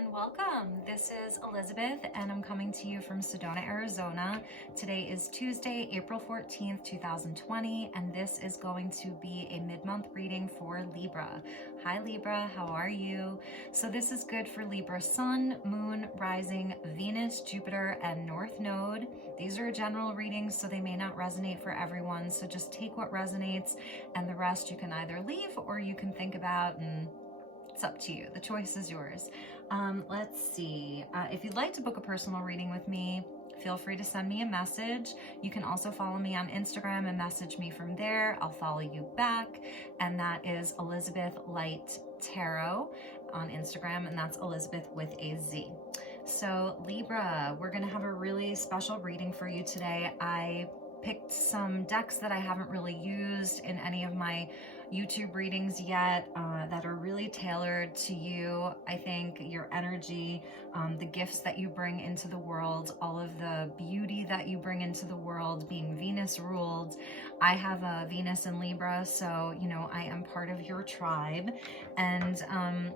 everyone, welcome. This is Elizabeth and I'm coming to you from Sedona, Arizona. Today is Tuesday, April 14th, 2020, and this is going to be a mid-month reading for Libra. Hi Libra, how are you? So this is good for Libra Sun, Moon, Rising, Venus, Jupiter, and North Node. These are general readings, so they may not resonate for everyone, so just take what resonates and the rest you can either leave or you can think about, and it's up to you. The choice is yours. Let's see. If you'd like to book a personal reading with me, feel free to send me a message. You can also follow me on Instagram and message me from there. I'll follow you back. And that is Elizabeth Light Tarot on Instagram. And that's Elizabeth with a Z. So Libra, we're going to have a really special reading for you today. I picked some decks that I haven't really used in any of my YouTube readings yet that are really tailored to you. I think your energy, the gifts that you bring into the world, all of the beauty that you bring into the world, being Venus ruled. I have a Venus in Libra, so you know I am part of your tribe. And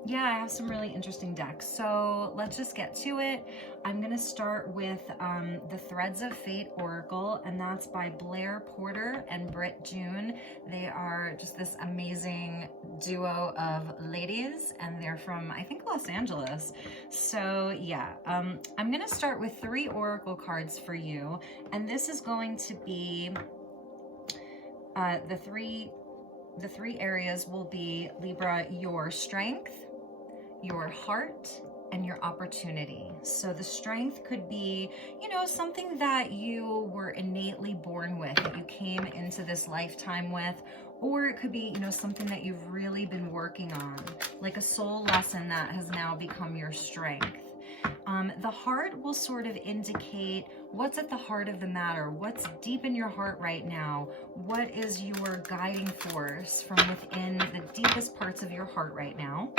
yeah, I have some really interesting decks. So let's just get to it. I'm gonna start with the Threads of Fate Oracle, and that's by Blair Porter and Britt June. They are just this amazing duo of ladies, and they're from, I think, Los Angeles. So yeah, I'm gonna start with 3 oracle cards for you, and this is going to be the three areas will be, Libra, your strength, your heart, and your opportunity. So the strength could be, you know, something that you were innately born with, that you came into this lifetime with, or it could be, you know, something that you've really been working on, like a soul lesson that has now become your strength. The heart will sort of indicate what's at the heart of the matter, what's deep in your heart right now, what is your guiding force from within the deepest parts of your heart right now.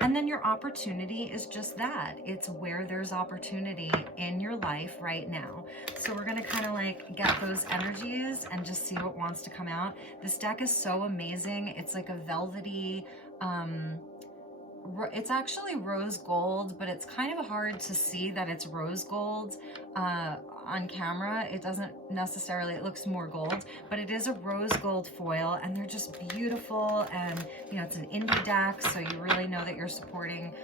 And then your opportunity is just that. It's where there's opportunity in your life right now. So we're going to kind of like get those energies and just see what wants to come out. This deck is so amazing. It's like a velvety, it's actually rose gold, but it's kind of hard to see that it's rose gold on camera. It doesn't necessarily, it looks more gold, but it is a rose gold foil, and they're just beautiful. And you know, it's an indie deck, so you really know that you're supporting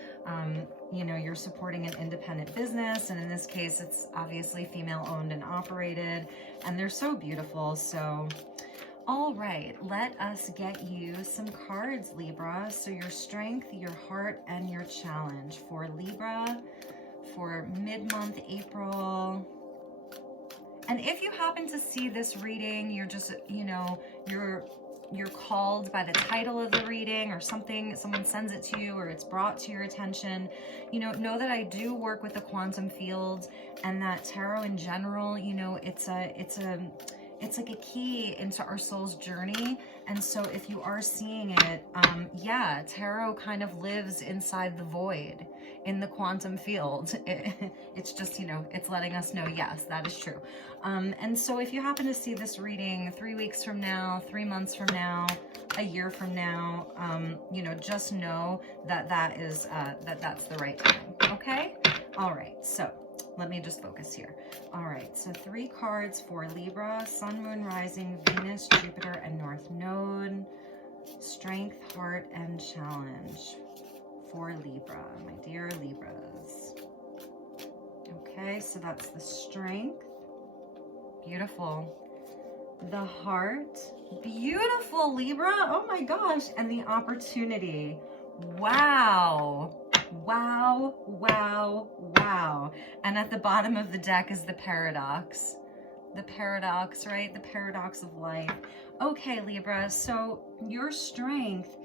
you know, you're supporting an independent business, and in this case it's obviously female owned and operated, and they're so beautiful. So all right, let us get you some cards, Libra. So your strength, your heart, and your challenge for Libra for mid-month April. And if you happen to see this reading, you're just, you know, you're called by the title of the reading, or something, someone sends it to you, or it's brought to your attention, you know that I do work with the quantum field, and that tarot in general, you know, it's like a key into our soul's journey. And so if you are seeing it, yeah, tarot kind of lives inside the void in the quantum field. It's just, you know, it's letting us know, yes, that is true. And so if you happen to see this reading 3 weeks from now, 3 months from now, a year from now, you know, just know that that's the right time. Okay. All right. So let me just focus here. All right, so 3 cards for Libra: Sun, Moon, Rising, Venus, Jupiter, and North Node. Strength, heart, and challenge for Libra, my dear Libras. Okay, so that's the strength. Beautiful. The heart. Beautiful, Libra. Oh my gosh. And the opportunity. Wow. Wow, wow, wow. And at the bottom of the deck is the paradox. The paradox, right? The paradox of life. Okay, Libra, so your strength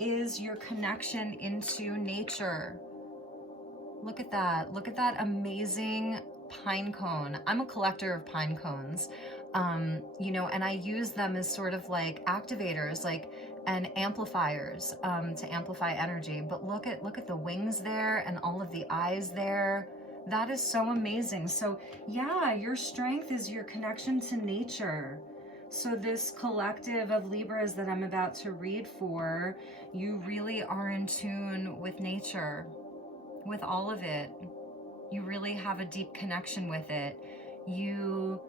is your connection into nature. Look at that. Look at that amazing pine cone. I'm a collector of pine cones, you know, and I use them as sort of like activators, like, and amplifiers to amplify energy. But look at the wings there and all of the eyes there. That is so amazing. So yeah, your strength is your connection to nature. So this collective of Libras that I'm about to read for, you really are in tune with nature. with all of it. You really have a deep connection with it. You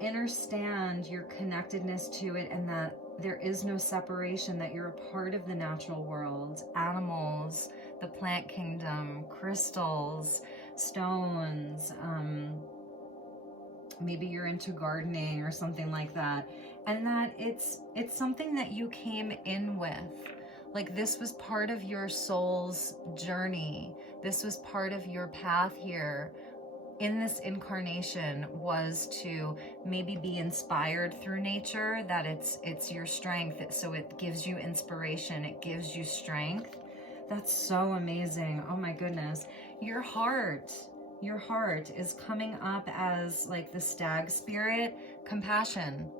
understand your connectedness to it, and that there is no separation, that you're a part of the natural world, animals, the plant kingdom, crystals, stones, maybe you're into gardening or something like that, and that it's something that you came in with. Like, this was part of your soul's journey. This was part of your path here in this incarnation, was to maybe be inspired through nature, that it's your strength. So it gives you inspiration, it gives you strength. That's so amazing. Oh my goodness. Your heart is coming up as like the stag spirit, compassion.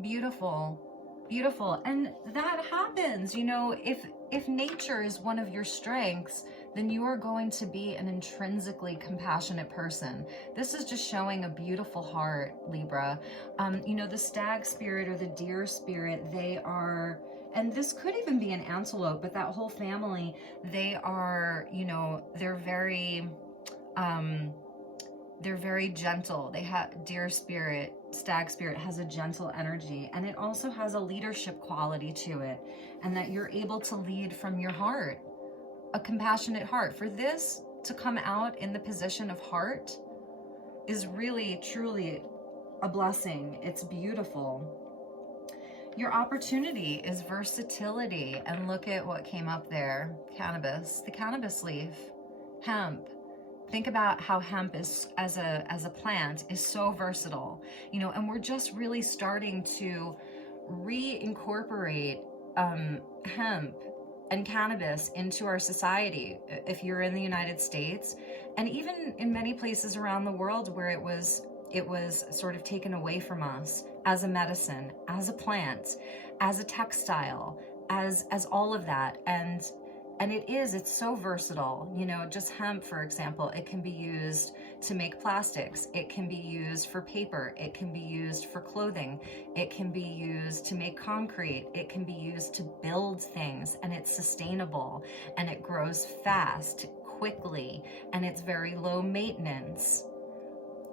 Beautiful. Beautiful. And that happens, you know, if nature is one of your strengths, then you are going to be an intrinsically compassionate person. This is just showing a beautiful heart, Libra. You know, the stag spirit or the deer spirit, they are, and this could even be an antelope, but that whole family, they are, you know, they're very gentle. They have, deer spirit, stag spirit has a gentle energy, and it also has a leadership quality to it, and that you're able to lead from your heart, a compassionate heart. For this to come out in the position of heart is really, truly a blessing. It's beautiful. Your opportunity is versatility, and look at what came up there. Cannabis, the cannabis leaf, hemp. Think about how hemp is, as a plant, is so versatile, you know, and we're just really starting to reincorporate hemp and cannabis into our society. If you're in the United States, and even in many places around the world where it was sort of taken away from us as a medicine, as a plant, as a textile, as all of that. And it's so versatile. You know, just hemp, for example, it can be used to make plastics. It can be used for paper. It can be used for clothing. It can be used to make concrete. It can be used to build things, and it's sustainable, and it grows fast, quickly, and it's very low maintenance.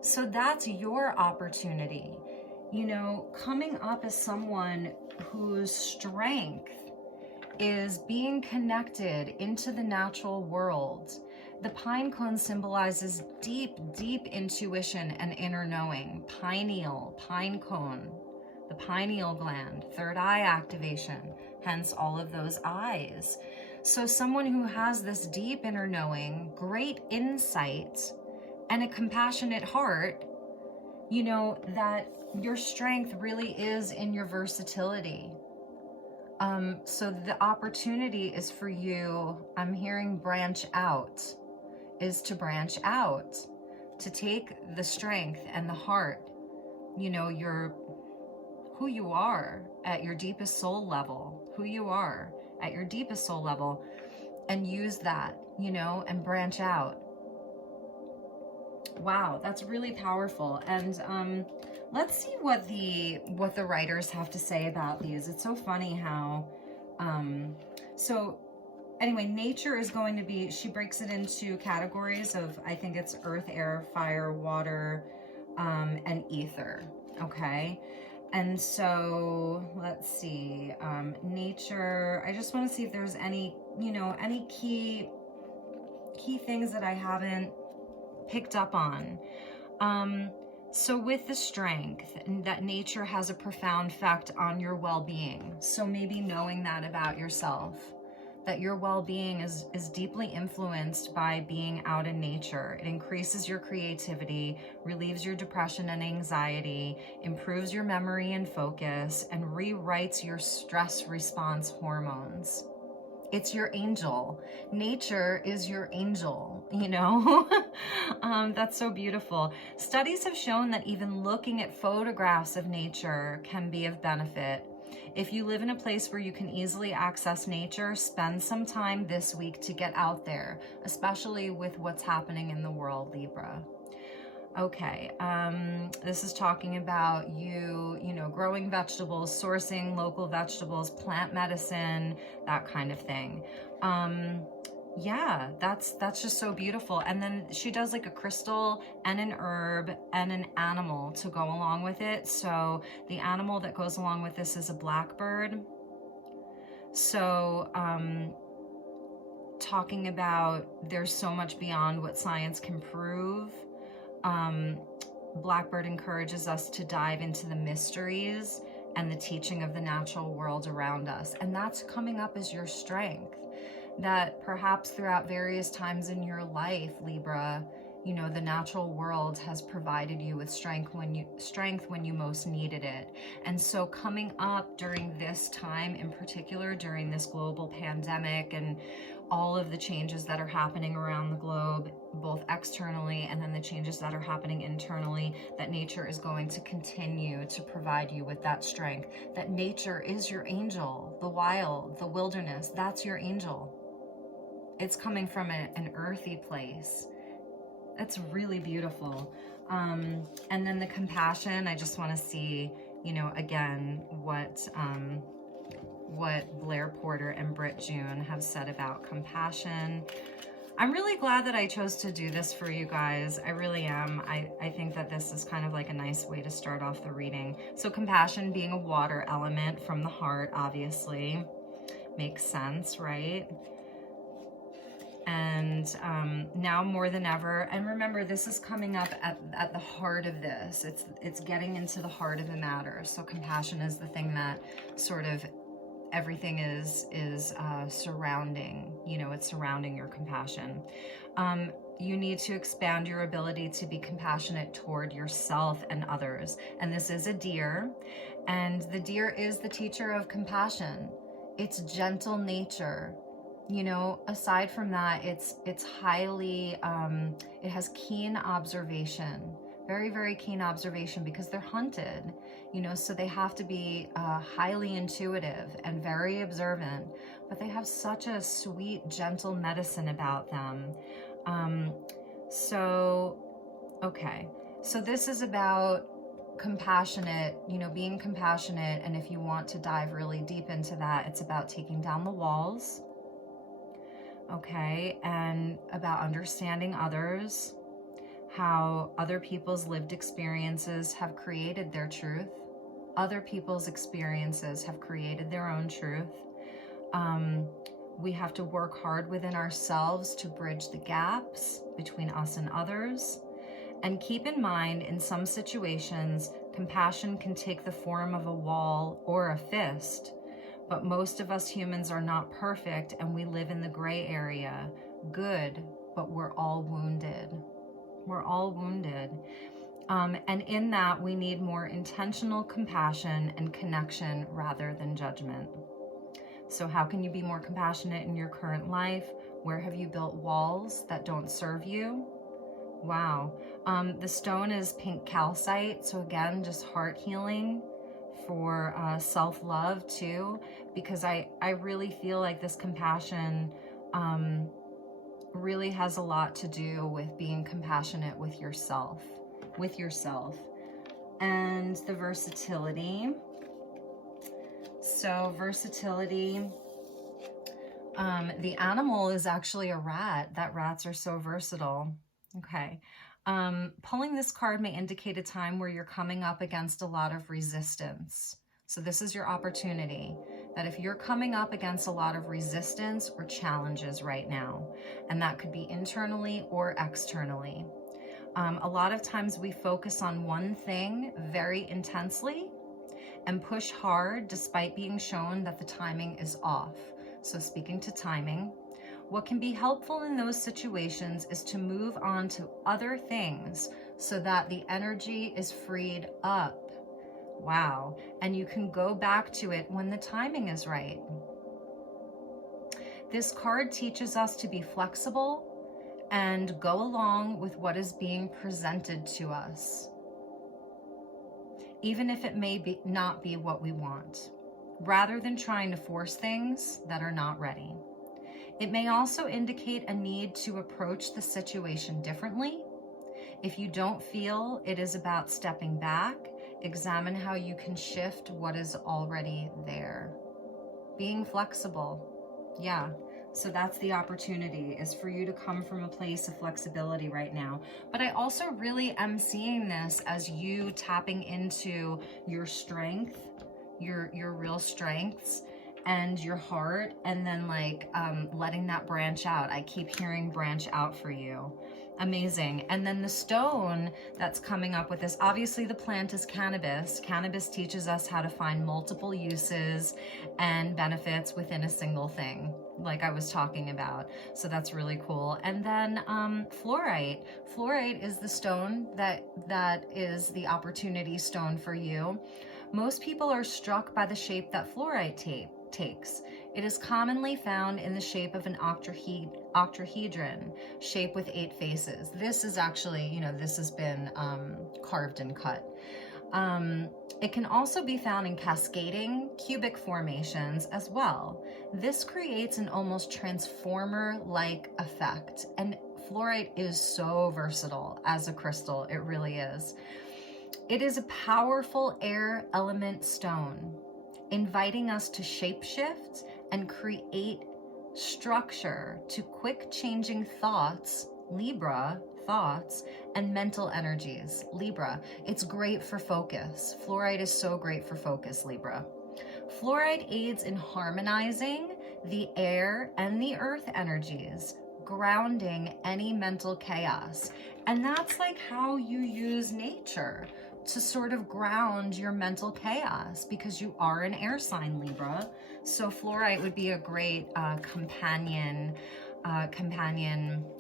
So that's your opportunity. You know, coming up as someone whose strength is being connected into the natural world. The pine cone symbolizes deep, deep intuition and inner knowing. Pineal, pine cone, the pineal gland, third eye activation, hence all of those eyes. So someone who has this deep inner knowing, great insight, and a compassionate heart, you know, that your strength really is in your versatility. So the opportunity is for you, I'm hearing branch out, is to branch out, to take the strength and the heart, you know, who you are at your deepest soul level, and use that, you know, and branch out. Wow, that's really powerful. And let's see what the writers have to say about these. It's so funny how so anyway, nature is going to be, she breaks it into categories of, I think it's earth, air, fire, water, and ether. Okay. And so let's see, nature, I just want to see if there's any, you know, any key things that I haven't picked up on. So with the strength, that nature has a profound effect on your well-being. So maybe knowing that about yourself, that your well-being is deeply influenced by being out in nature. It increases your creativity, relieves your depression and anxiety, improves your memory and focus, and rewrites your stress response hormones. It's your angel. Nature is your angel, you know? That's so beautiful. Studies have shown that even looking at photographs of nature can be of benefit. If you live in a place where you can easily access nature, spend some time this week to get out there, especially with what's happening in the world, Libra. Okay, this is talking about you know, growing vegetables, sourcing local vegetables, plant medicine, that kind of thing. Yeah, that's just so beautiful. And then she does like a crystal and an herb and an animal to go along with it. So the animal that goes along with this is a blackbird. So talking about there's so much beyond what science can prove. Blackbird encourages us to dive into the mysteries and the teaching of the natural world around us. And that's coming up as your strength. That perhaps throughout various times in your life, Libra, you know, the natural world has provided you with strength when you most needed it. And so coming up during this time, in particular during this global pandemic and all of the changes that are happening around the globe, both externally and then the changes that are happening internally, that nature is going to continue to provide you with that strength. That nature is your angel. The wild, the wilderness, that's your angel. It's coming from an earthy place. That's really beautiful. And then the compassion, I just want to see, you know, again, what Blair Porter and Britt June have said about compassion. I'm really glad that I chose to do this for you guys. I really am. I think that this is kind of like a nice way to start off the reading. So compassion being a water element from the heart, obviously, makes sense, right? And now more than ever, and remember, this is coming up at the heart of this. It's getting into the heart of the matter. So compassion is the thing that sort of everything is surrounding, you know, it's surrounding your compassion. You need to expand your ability to be compassionate toward yourself and others. And this is a deer, and the deer is the teacher of compassion. It's gentle nature. You know, aside from that, it's highly, it has keen observation, very, very keen observation, because they're hunted, you know, so they have to be highly intuitive and very observant, but they have such a sweet, gentle medicine about them. Okay, so this is about compassionate, you know, being compassionate. And if you want to dive really deep into that, it's about taking down the walls. Okay, and about understanding others, how other people's lived experiences have created their truth. Other people's experiences have created their own truth. We have to work hard within ourselves to bridge the gaps between us and others. And keep in mind, in some situations, compassion can take the form of a wall or a fist. But most of us humans are not perfect, and we live in the gray area. Good, but we're all wounded. We're all wounded. And in that, we need more intentional compassion and connection rather than judgment. So how can you be more compassionate in your current life? Where have you built walls that don't serve you? Wow. The stone is pink calcite. So again, just heart healing for self-love too, because I really feel like this compassion really has a lot to do with being compassionate with yourself, and the versatility. So versatility, the animal is actually a rat. That rats are so versatile. Okay. Pulling this card may indicate a time where you're coming up against a lot of resistance. So this is your opportunity, that if you're coming up against a lot of resistance or challenges right now, and that could be internally or externally. A lot of times we focus on one thing very intensely and push hard despite being shown that the timing is off. So speaking to timing, what can be helpful in those situations is to move on to other things so that the energy is freed up. Wow. And you can go back to it when the timing is right. This card teaches us to be flexible and go along with what is being presented to us, even if it may not be what we want, rather than trying to force things that are not ready. It may also indicate a need to approach the situation differently. If you don't feel it is about stepping back, examine how you can shift what is already there. Being flexible. Yeah. So that's the opportunity, is for you to come from a place of flexibility right now. But I also really am seeing this as you tapping into your strength, your real strengths, and your heart, and then like letting that branch out. I keep hearing branch out for you. Amazing. And then the stone that's coming up with this, obviously the plant is cannabis. Cannabis teaches us how to find multiple uses and benefits within a single thing, like I was talking about. So that's really cool. And then fluorite. Fluorite is the stone that is the opportunity stone for you. Most people are struck by the shape that fluorite takes. It is commonly found in the shape of an octahedron, shape with 8 faces. This is actually, you know, this has been carved and cut. It can also be found in cascading cubic formations as well. This creates an almost transformer-like effect, and fluorite is so versatile as a crystal. It really is. It is a powerful air element stone, inviting us to shapeshift and create structure to quick changing thoughts, Libra, thoughts, and mental energies, Libra. It's great for focus. Fluorite is so great for focus, Libra. Fluorite aids in harmonizing the air and the earth energies, grounding any mental chaos. And that's like how you use nature to sort of ground your mental chaos, because you are an air sign, Libra. So fluorite would be a great companion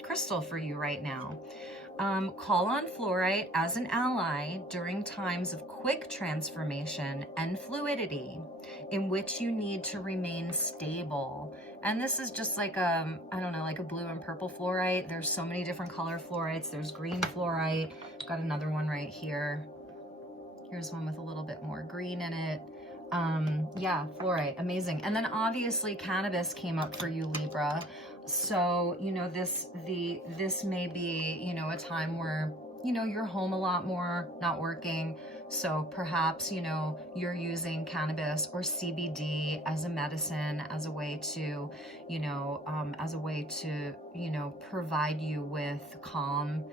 crystal for you right now. Call on fluorite as an ally during times of quick transformation and fluidity in which you need to remain stable. And this is just like I don't know, like a blue and purple fluorite. There's so many different color fluorites. There's green fluorite. Got another one right here. Here's one with a little bit more green in it. Yeah, fluorite, amazing. And then obviously cannabis came up for you, Libra. So, you know, this may be, you know, a time where, you know, you're home a lot more, not working. So perhaps, you know, you're using cannabis or CBD as a medicine, as a way to, you know, provide you with calm,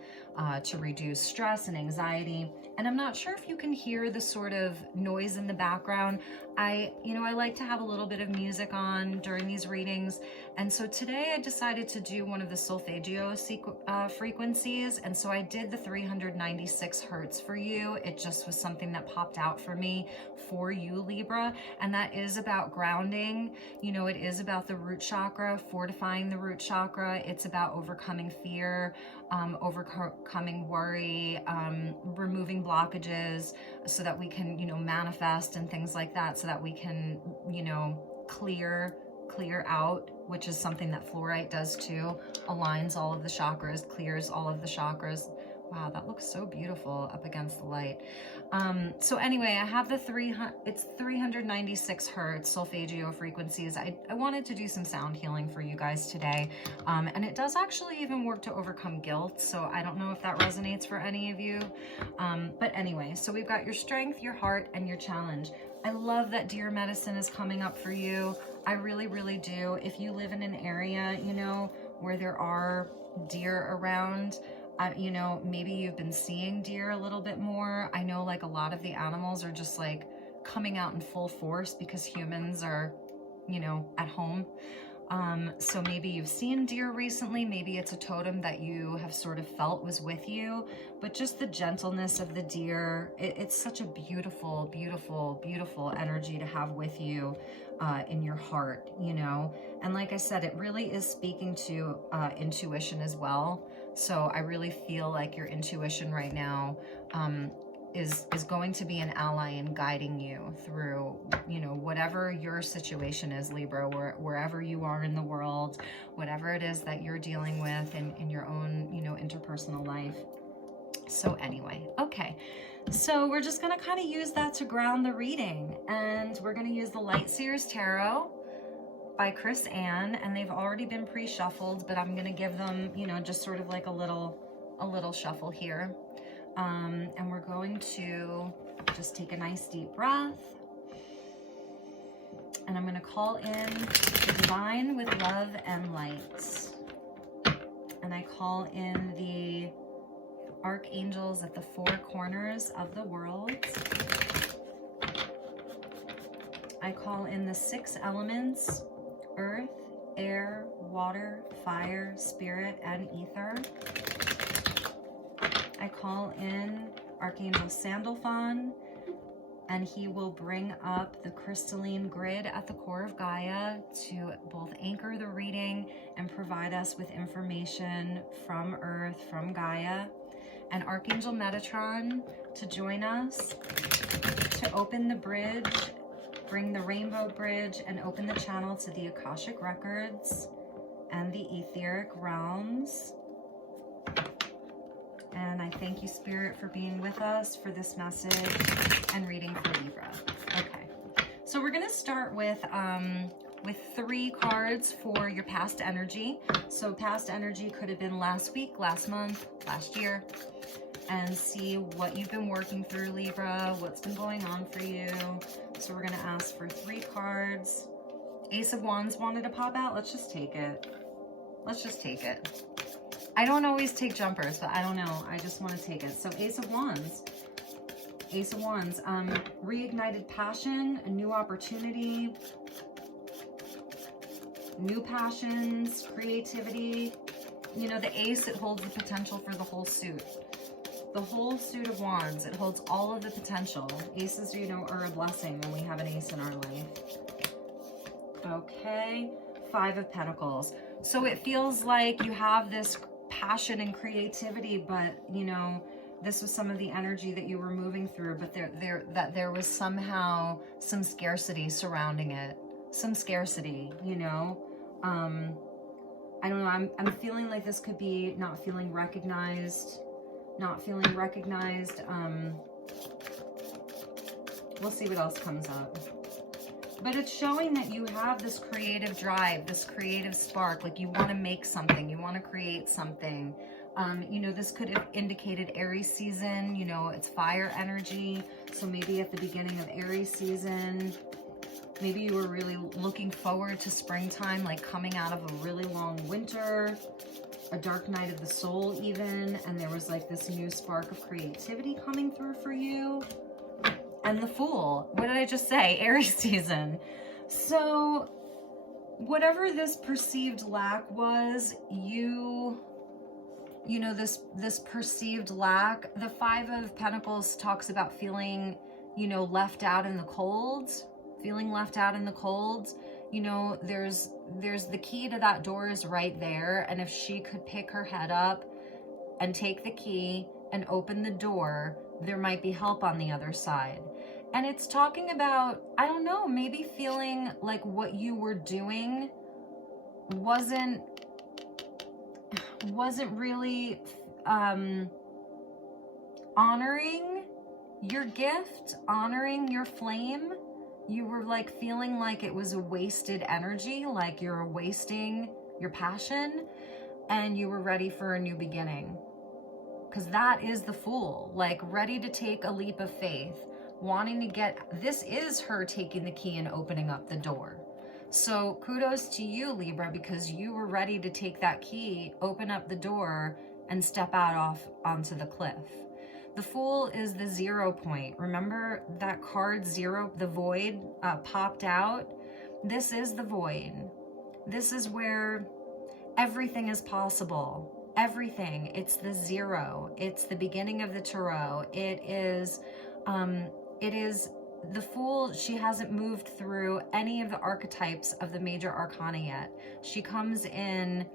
to reduce stress and anxiety. And I'm not sure if you can hear the sort of noise in the background. I like to have a little bit of music on during these readings. And so today I decided to do one of the solfeggio frequencies. And so I did the 396 hertz for you. It just was something that popped out for me for you, Libra. And that is about grounding. You know, it is about the root chakra, fortifying the root chakra. It's about overcoming fear, overcoming worry, removing blockages so that we can, you know, manifest and things like that, so that we can, you know, clear out, which is something that fluorite does too. Aligns all of the chakras, clears all of the chakras. Wow, that looks so beautiful up against the light. So anyway, I have the 396 hertz solfeggio frequencies. I wanted to do some sound healing for you guys today. And it does actually even work to overcome guilt. So I don't know if that resonates for any of you. But anyway, so we've got your strength, your heart, and your challenge. I love that deer medicine is coming up for you. I really, really do. If you live in an area, you know, where there are deer around, you know, maybe you've been seeing deer a little bit more. I know like a lot of the animals are just like coming out in full force because humans are, you know, at home. So maybe you've seen deer recently. Maybe it's a totem that you have sort of felt was with you, but just the gentleness of the deer, it's such a beautiful, beautiful, beautiful energy to have with you in your heart, you know? And like I said, it really is speaking to intuition as well. So I really feel like your intuition right now is going to be an ally in guiding you through, you know, whatever your situation is, Libra, wherever you are in the world, whatever it is that you're dealing with in your own, you know, interpersonal life. So anyway, okay. So we're just going to kind of use that to ground the reading. And we're going to use the Light Seers Tarot by Chris Ann, and they've already been pre-shuffled, but I'm going to give them, you know, just sort of like a little shuffle here. And we're going to just take a nice deep breath And I'm going to call in the divine with love and light. And I call in the archangels at the four corners of the world. I call in the six elements: earth, air, water, fire, spirit, and ether. I call in Archangel Sandalphon, and he will bring up the crystalline grid at the core of Gaia to both anchor the reading and provide us with information from Earth, from Gaia. And Archangel Metatron to join us to open the bridge, bring the rainbow bridge, and open the channel to the Akashic records and the etheric realms. And I thank you, Spirit, for being with us for this message and reading for Libra. Okay, so we're going to start with 3 cards for your past energy. So past energy could have been last week, last month, last year, and see what you've been working through, Libra, what's been going on for you. So we're going to ask for 3 cards. Ace of Wands wanted to pop out. Let's just take it. Let's just take it. I don't always take jumpers, but I don't know. I just want to take it. So Ace of Wands. Ace of Wands. Reignited passion, a new opportunity, new passions, creativity. You know, the ace, it holds the potential for the whole suit. The whole suit of wands, it holds all of the potential. Aces, you know, are a blessing when we have an ace in our life. Okay, 5 of Pentacles. So it feels like you have this passion and creativity, but, you know, this was some of the energy that you were moving through, but there was somehow some scarcity surrounding it. Some scarcity, you know. I don't know, I'm feeling like this could be not feeling recognized. Not feeling recognized. We'll see what else comes up. But it's showing that you have this creative drive, this creative spark, like you want to make something, you want to create something. You know, this could have indicated Aries season, you know, it's fire energy. So maybe at the beginning of Aries season, maybe you were really looking forward to springtime, like coming out of a really long winter, a dark night of the soul even, and there was like this new spark of creativity coming through for you. And the Fool, what did I just say? Aries season. So whatever this perceived lack was, you know, this perceived lack, the 5 of Pentacles talks about feeling, you know, left out in the cold, feeling left out in the cold. You know, there's the key to that door is right there. And if she could pick her head up and take the key and open the door, there might be help on the other side. And it's talking about, I don't know, maybe feeling like what you were doing wasn't really honoring your gift, honoring your flame. You were like feeling like it was a wasted energy, like you're wasting your passion, and you were ready for a new beginning. Because that is the Fool, like ready to take a leap of faith, wanting to get, this is her taking the key and opening up the door. So kudos to you, Libra, because you were ready to take that key, open up the door, and step out off onto the cliff. The Fool is the 0 point. Remember that card 0, the void, popped out? This is the void. This is where everything is possible. Everything. It's the 0. It's the beginning of the tarot. It is the Fool. She hasn't moved through any of the archetypes of the major arcana yet. She comes in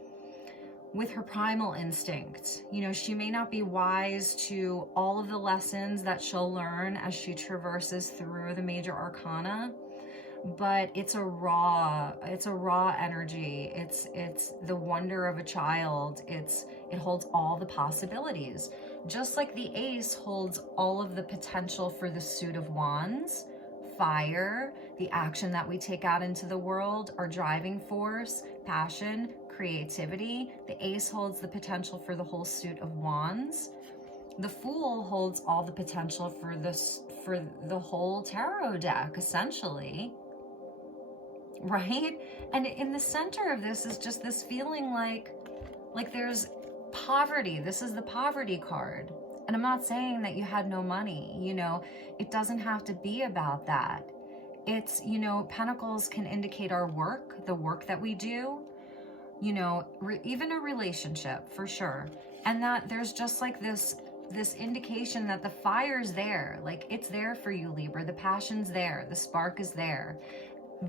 with her primal instinct. You know, she may not be wise to all of the lessons that she'll learn as she traverses through the major arcana, but it's a raw energy. It's the wonder of a child. It holds all the possibilities. Just like the ace holds all of the potential for the suit of wands, fire, the action that we take out into the world, our driving force, passion, creativity. The ace holds the potential for the whole suit of wands. The Fool holds all the potential for the whole tarot deck, essentially. right? And in the center of this is just this feeling like there's poverty. This is the poverty card. And I'm not saying that you had no money, you know, it doesn't have to be about that. It's, you know, pentacles can indicate our work, the work that we do, you know, even a relationship for sure. And that there's just like this indication that the fire's there, like it's there for you, Libra. The passion's there, the spark is there.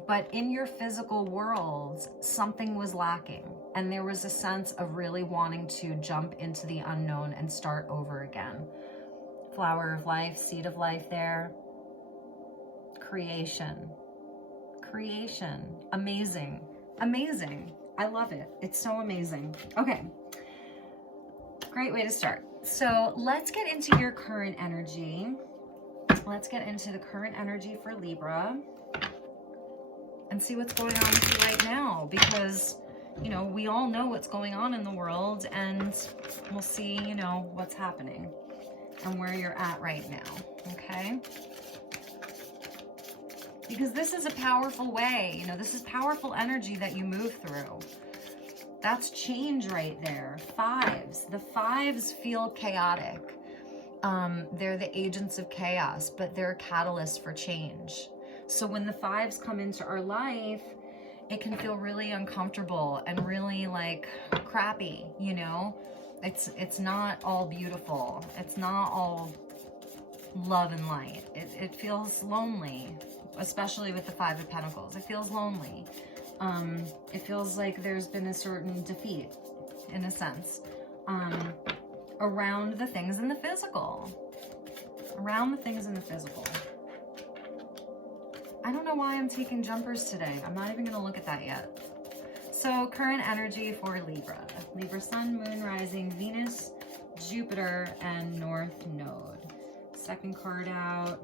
But in your physical world, something was lacking. And there was a sense of really wanting to jump into the unknown and start over again. Flower of life, seed of life there. Creation. Creation. Amazing. Amazing. I love it. It's so amazing. Okay. Great way to start. So let's get into your current energy. Let's get into the current energy for Libra and see what's going on with you right now, because, you know, we all know what's going on in the world, and we'll see, you know, what's happening and where you're at right now, okay? Because this is a powerful way, you know, this is powerful energy that you move through. That's change right there. Fives. The fives feel chaotic. They're the agents of chaos, but they're a catalyst for change. So when the fives come into our life, it can feel really uncomfortable and really like crappy, you know? It's not all beautiful. It's not all love and light. It feels lonely, especially with the Five of Pentacles. It feels lonely. It feels like there's been a certain defeat, in a sense, around the things in the physical. Around the things in the physical. I don't know why I'm taking jumpers today. I'm not even going to look at that yet. So, current energy for Libra. Libra Sun, Moon, Rising, Venus, Jupiter, and North Node. Second card out.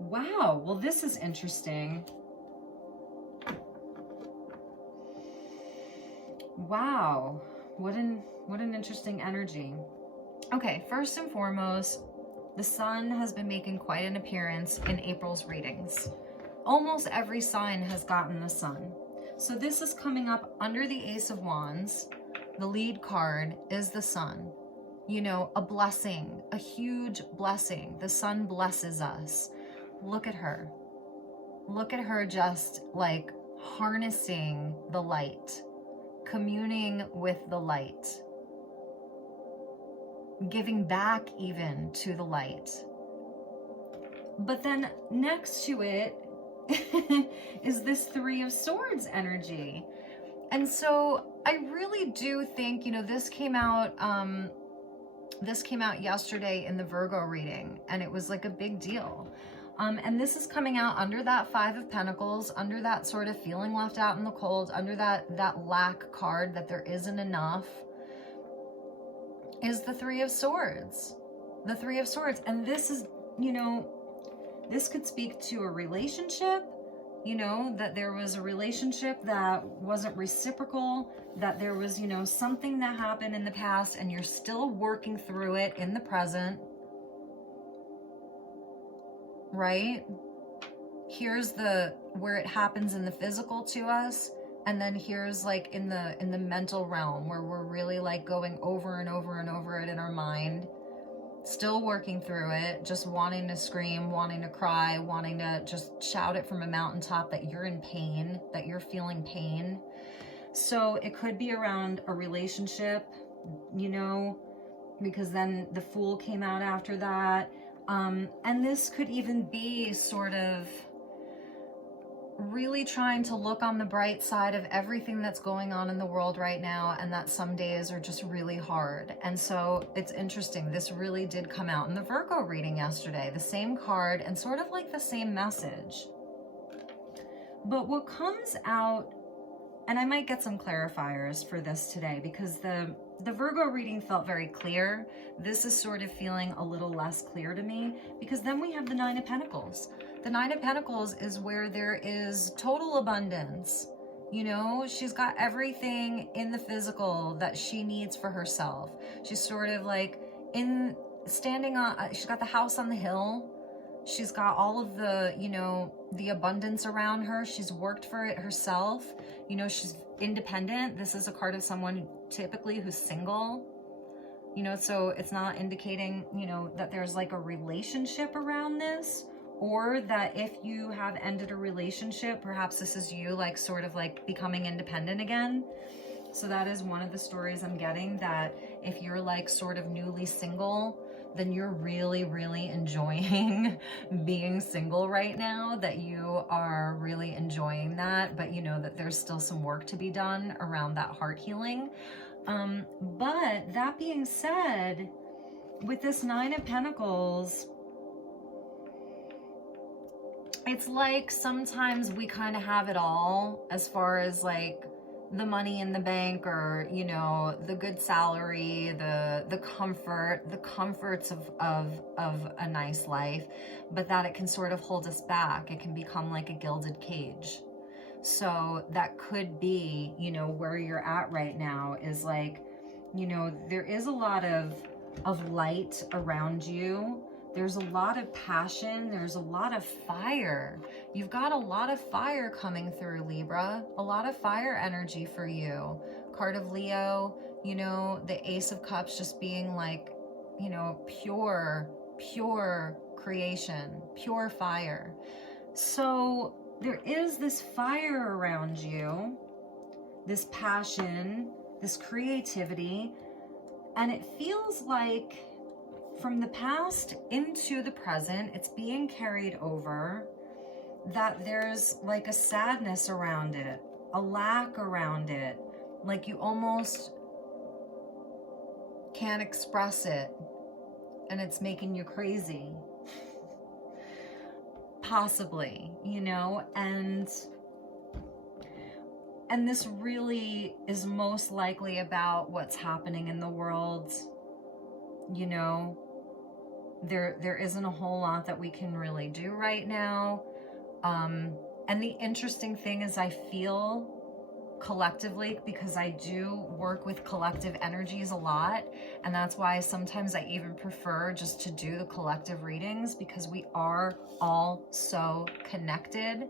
Wow. Well, this is interesting. Wow. What an interesting energy. Okay, first and foremost, the sun has been making quite an appearance in April's readings. Almost every sign has gotten the sun. So this is coming up under the Ace of Wands. The lead card is the sun. You know, a blessing, a huge blessing. The sun blesses us. Look at her. Look at her just like harnessing the light, communing with the light, giving back even to the light. But then next to it is this Three of Swords energy. And so I really do think, you know, this came out yesterday in the Virgo reading, and it was like a big deal. And this is coming out under that Five of Pentacles, under that sort of feeling left out in the cold, under that lack card, that there isn't enough, is the Three of Swords. The Three of Swords. And this is, you know, this could speak to a relationship, you know, that there was a relationship that wasn't reciprocal, that there was, you know, something that happened in the past and you're still working through it in the present. Right? Here's where it happens in the physical to us, and then here's like in the mental realm, where we're really like going over and over and over it in our mind, still working through it, just wanting to scream, wanting to cry, wanting to just shout it from a mountaintop that you're in pain, that you're feeling pain. So it could be around a relationship, you know, because then the Fool came out after that. And this could even be sort of really trying to look on the bright side of everything that's going on in the world right now, and that some days are just really hard. And so it's interesting. This really did come out in the Virgo reading yesterday, the same card and sort of like the same message. But what comes out, and I might get some clarifiers for this today, because the Virgo reading felt very clear. This is sort of feeling a little less clear to me, because then we have the Nine of Pentacles. The Nine of Pentacles is where there is total abundance. You know, she's got everything in the physical that she needs for herself. She's sort of like standing on, she's got the house on the hill, She's got all of the, you know, the abundance around her. She's worked for it herself. You know, she's independent. This is a card of someone typically who's single. You know, so it's not indicating, you know, that there's like a relationship around this, or that if you have ended a relationship, perhaps this is you like sort of like becoming independent again. So that is one of the stories I'm getting, that if you're like sort of newly single, then you're really, really enjoying being single right now, that you are really enjoying that, but you know that there's still some work to be done around that heart healing. But that being said, with this Nine of Pentacles, it's like sometimes we kind of have it all as far as like the money in the bank, or, you know, the good salary, the comforts of a nice life, but that it can sort of hold us back. It can become like a gilded cage. So that could be, you know, where you're at right now is like, you know, there is a lot of light around you. There's a lot of passion. There's a lot of fire. You've got a lot of fire coming through, Libra. A lot of fire energy for you. Card of Leo, you know, the Ace of Cups just being like, you know, pure creation, pure fire. So there is this fire around you, this passion, this creativity, and it feels like from the past into the present, it's being carried over, that there's like a sadness around it, a lack around it, like you almost can't express it, and it's making you crazy. Possibly, you know, and this really is most likely about what's happening in the world. You know, there isn't a whole lot that we can really do right now. And the interesting thing is I feel collectively, because I do work with collective energies a lot, and that's why sometimes I even prefer just to do the collective readings, because we are all so connected,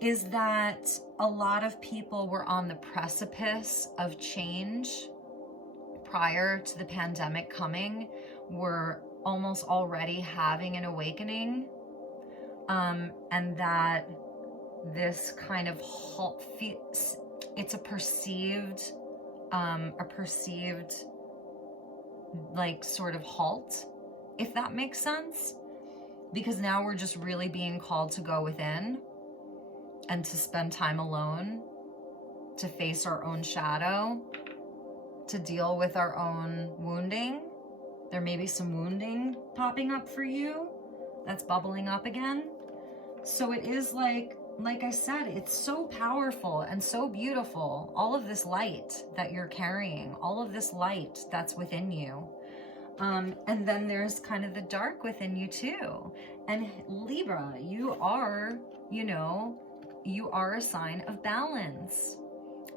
is that a lot of people were on the precipice of change prior to the pandemic coming, were almost already having an awakening, and that this kind of halt, it's a perceived like sort of halt, if that makes sense, because now we're just really being called to go within and to spend time alone, to face our own shadow, to deal with our own wounding. There may be some wounding popping up for you that's bubbling up again. So it is like I said, it's so powerful and so beautiful. All of this light that you're carrying, all of this light that's within you. And then there's kind of the dark within you too. And Libra, you are, you know, you are a sign of balance.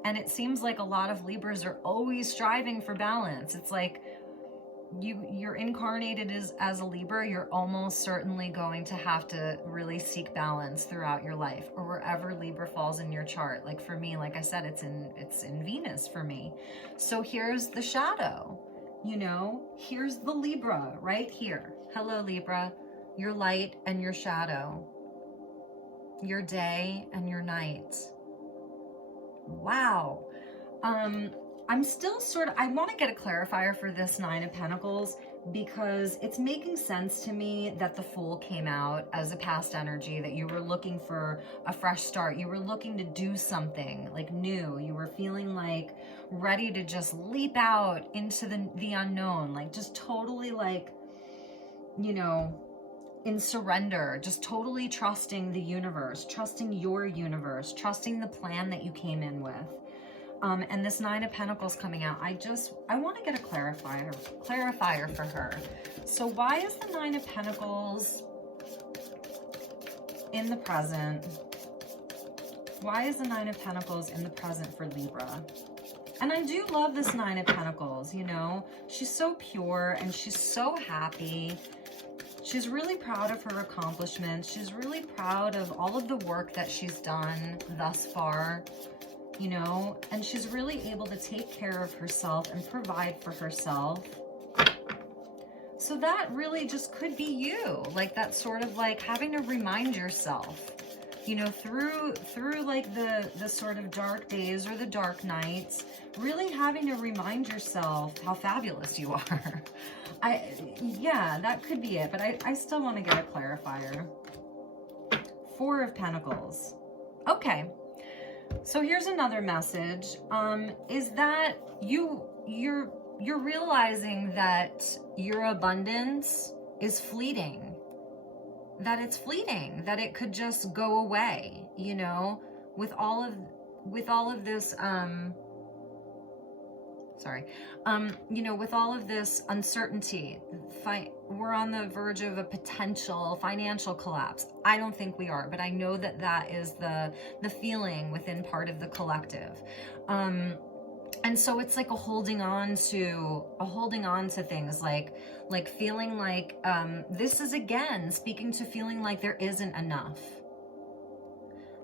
And it seems like a lot of Libras are always striving for balance. It's like you're incarnated as a Libra, you're almost certainly going to have to really seek balance throughout your life, or wherever Libra falls in your chart. Like for me, like I said, it's in Venus for me. So here's the shadow, you know, here's the Libra right here. Hello, Libra, your light and your shadow, your day and your night. Wow. I'm still sort of, I want to get a clarifier for this Nine of Pentacles, because it's making sense to me that the Fool came out as a past energy, that you were looking for a fresh start. You were looking to do something like new. You were feeling like ready to just leap out into the unknown, like just totally like, you know, in surrender, just totally trusting the universe, trusting your universe, trusting the plan that you came in with. And this Nine of Pentacles coming out, I want to get a clarifier for her. So why is the Nine of Pentacles in the present? Why is the Nine of Pentacles in the present for Libra? And I do love this Nine of Pentacles, you know, she's so pure and she's so happy. She's really proud of her accomplishments. She's really proud of all of the work that she's done thus far, you know, and she's really able to take care of herself and provide for herself. So that really just could be you, like that sort of like having to remind yourself, you know, through like the sort of dark days or the dark nights, really having to remind yourself how fabulous you are. Yeah, that could be it, but I still want to get a clarifier. Four of Pentacles. Okay, so here's another message, is that you're realizing that your abundance is fleeting, that it's fleeting, that it could just go away, you know, with all of this, you know, with all of this uncertainty. We're on the verge of a potential financial collapse. I don't think we are, but I know that that is the feeling within part of the collective. And so it's like a holding on to things, like feeling like, this is again speaking to feeling like there isn't enough.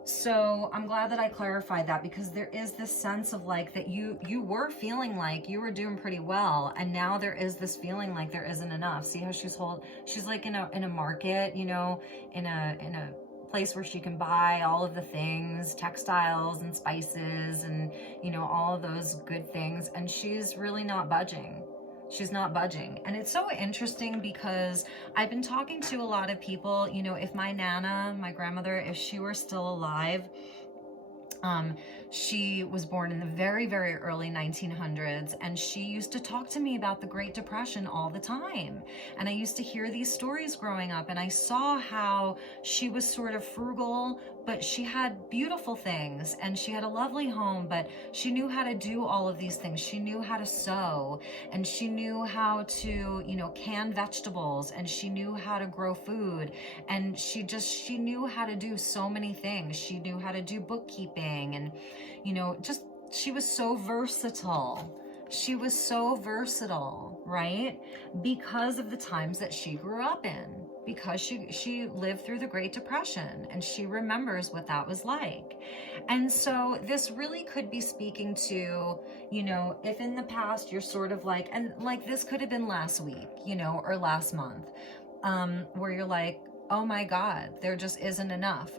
So I'm glad that I clarified that, because there is this sense of like that you were feeling like you were doing pretty well, and now there is this feeling like there isn't enough. See how she's like in a market, you know, in a place where she can buy all of the things, textiles and spices and, you know, all of those good things, and she's really not budging. She's not budging. And it's so interesting because I've been talking to a lot of people, you know, if my Nana, my grandmother, if she were still alive, she was born in the very, very early 1900s, and she used to talk to me about the Great Depression all the time. And I used to hear these stories growing up, and I saw how she was sort of frugal, but she had beautiful things, and she had a lovely home, but she knew how to do all of these things. She knew how to sew, and she knew how to, you know, can vegetables, and she knew how to grow food, and she knew how to do so many things. She knew how to do bookkeeping, and, you know, just, she was so versatile. She was so versatile, right? Because of the times that she grew up in, because she lived through the Great Depression, and she remembers what that was like. And so this really could be speaking to, you know, if in the past you're sort of like, and like this could have been last week, you know, or last month, where you're like, oh my God, there just isn't enough.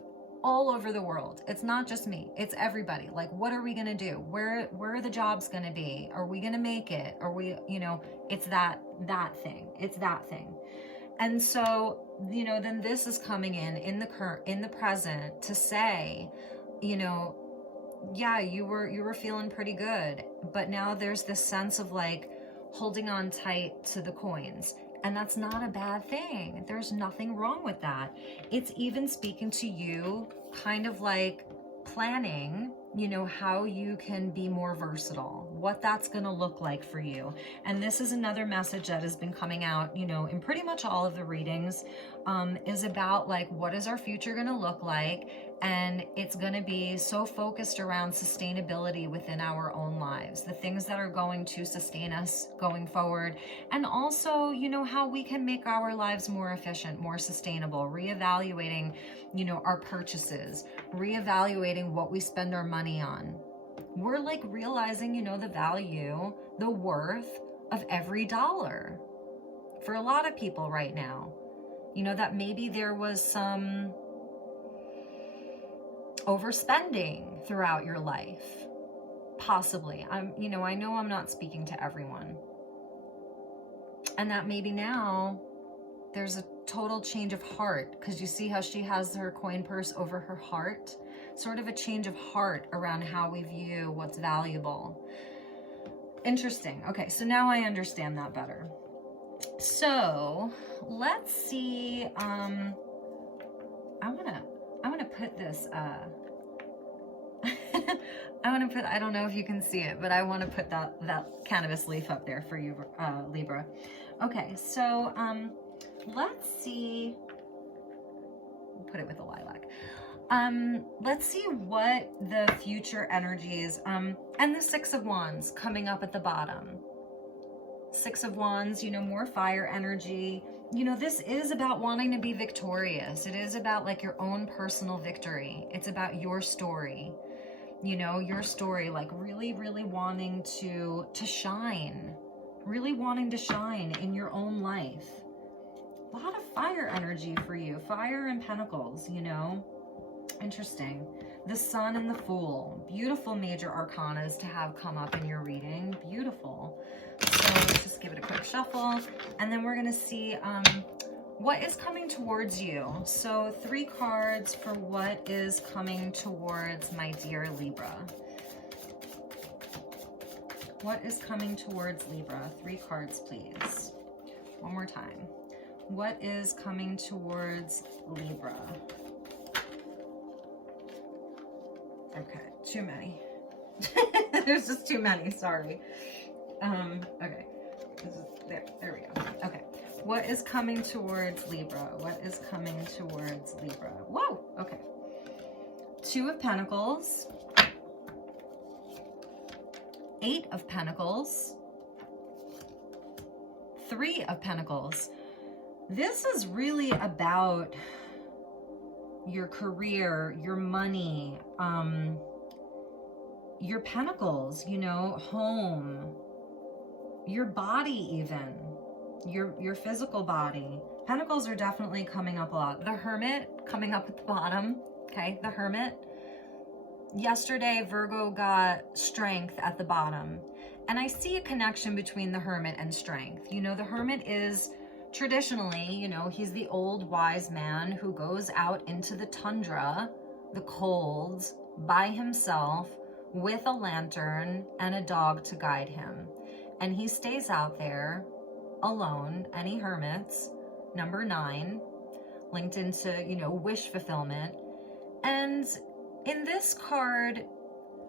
All over the world. It's not just me, it's everybody. Like, what are we gonna do? Where are the jobs gonna be? Are we gonna make it? Are we, you know, it's that thing. It's that thing. And so, you know, then this is coming in the present to say, you know, yeah, you were feeling pretty good, but now there's this sense of like holding on tight to the coins. And that's not a bad thing. There's nothing wrong with that. It's even speaking to you kind of like planning, you know, how you can be more versatile, what that's going to look like for you. And this is another message that has been coming out, you know, in pretty much all of the readings, is about like, what is our future going to look like? And it's going to be so focused around sustainability within our own lives, the things that are going to sustain us going forward. And also, you know, how we can make our lives more efficient, more sustainable, reevaluating, you know, our purchases, reevaluating what we spend our money on. We're like realizing, you know, the value, the worth of every dollar for a lot of people right now. You know, that maybe there was some overspending throughout your life, possibly. You know, I know I'm not speaking to everyone, and that maybe now there's a total change of heart, because you see how she has her coin purse over her heart, sort of a change of heart around how we view what's valuable. Interesting. Okay, so now I understand that better. So let's see. I want to put this, I don't know if you can see it, but I want to put that cannabis leaf up there for you, Libra. Okay, so, let's see, put it with a lilac. Let's see what the future energies, and the Six of Wands coming up at the bottom. Six of Wands, you know, more fire energy. You know, this is about wanting to be victorious. It is about like your own personal victory. It's about your story, you know, your story, like really, really wanting to shine, really wanting to shine in your own life. A lot of fire energy for you, fire and pentacles, you know, interesting. The Sun and the Fool, beautiful major arcanas to have come up in your reading, beautiful. So let's just give it a quick shuffle, and then we're going to see what is coming towards you. So 3 cards for what is coming towards my dear Libra. What is coming towards Libra? 3 cards, please. One more time. What is coming towards Libra? Okay, too many. There's just too many, sorry. Okay, there we go. Okay, what is coming towards Libra? What is coming towards Libra? Whoa, okay. 2 of Pentacles, 8 of Pentacles, 3 of Pentacles. This is really about your career, your money, your pentacles, you know, home, your body even, your physical body. Pentacles are definitely coming up a lot. The Hermit coming up at the bottom, okay, the Hermit. Yesterday, Virgo got Strength at the bottom. And I see a connection between the Hermit and Strength. You know, the Hermit is traditionally, you know, he's the old wise man who goes out into the tundra, the cold, by himself with a lantern and a dog to guide him. And he stays out there alone. Any hermits, number 9, linked into, you know, wish fulfillment. And in this card,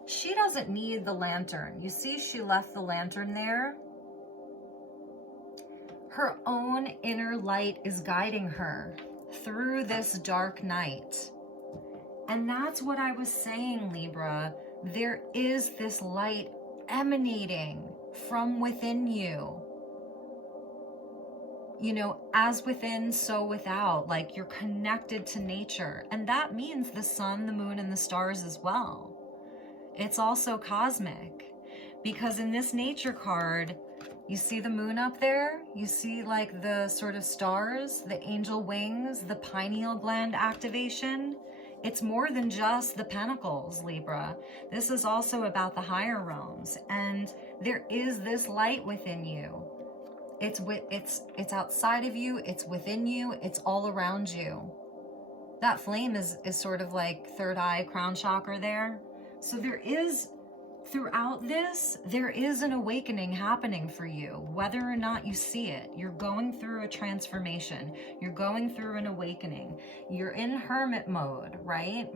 she doesn't need the lantern. You see, she left the lantern there. Her own inner light is guiding her through this dark night. And that's what I was saying, Libra. There is this light emanating from within you. You know, as within, so without. Like, you're connected to nature. And that means the sun, the moon, and the stars as well. It's also cosmic. Because in this nature card, you see the moon up there? You see like the sort of stars, the angel wings, the pineal gland activation? It's more than just the pentacles, Libra. This is also about the higher realms. And there is this light within you. It's outside of you, it's within you, it's all around you. That flame is sort of like third eye, crown chakra there. So there is, throughout this, there is an awakening happening for you, whether or not you see it. You're going through a transformation. You're going through an awakening. You're in hermit mode, right?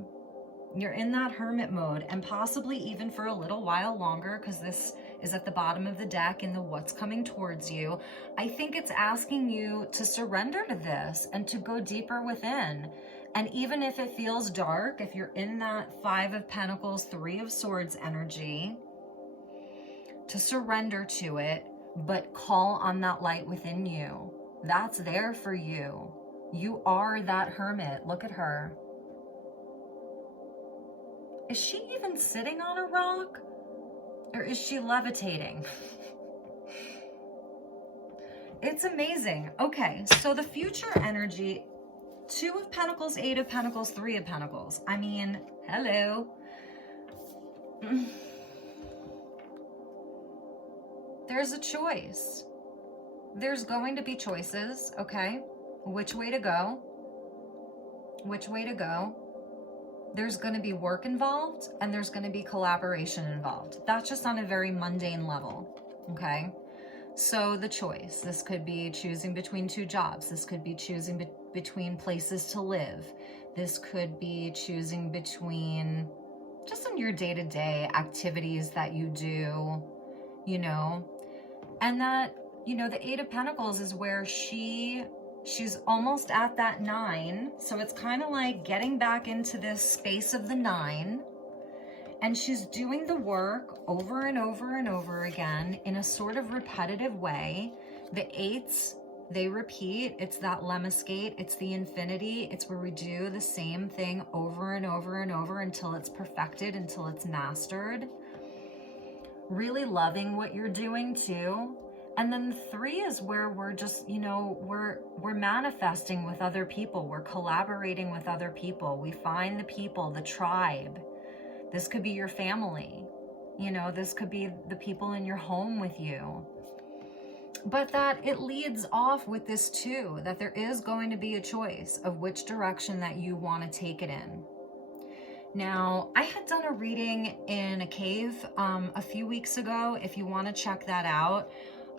You're in that hermit mode, and possibly even for a little while longer, because this is at the bottom of the deck in the what's coming towards you. I think it's asking you to surrender to this and to go deeper within. And even if it feels dark, if you're in that 5 of Pentacles, 3 of Swords energy, to surrender to it, but call on that light within you. That's there for you. You are that hermit. Look at her. Is she even sitting on a rock? Or is she levitating? It's amazing. Okay, so the future energy, 2 of Pentacles, 8 of Pentacles, 3 of Pentacles. I mean, hello. There's a choice. There's going to be choices, okay? Which way to go? Which way to go? There's going to be work involved, and there's going to be collaboration involved. That's just on a very mundane level, okay? So the choice, this could be choosing between 2 jobs. This could be choosing between places to live. This could be choosing between just in your day-to-day activities that you do, you know? And that, you know, the 8 of Pentacles is where she's almost at that 9. So it's kind of like getting back into this space of the 9. And she's doing the work over and over and over again in a sort of repetitive way. The eights, they repeat. It's that lemniscate. It's the infinity. It's where we do the same thing over and over and over until it's perfected, until it's mastered. Really loving what you're doing too. And then 3 is where we're just, you know, we're manifesting with other people. We're collaborating with other people. We find the people, the tribe. This could be your family. You know, this could be the people in your home with you. But that it leads off with this too, that there is going to be a choice of which direction that you want to take it in. Now, I had done a reading in a cave a few weeks ago. If you want to check that out,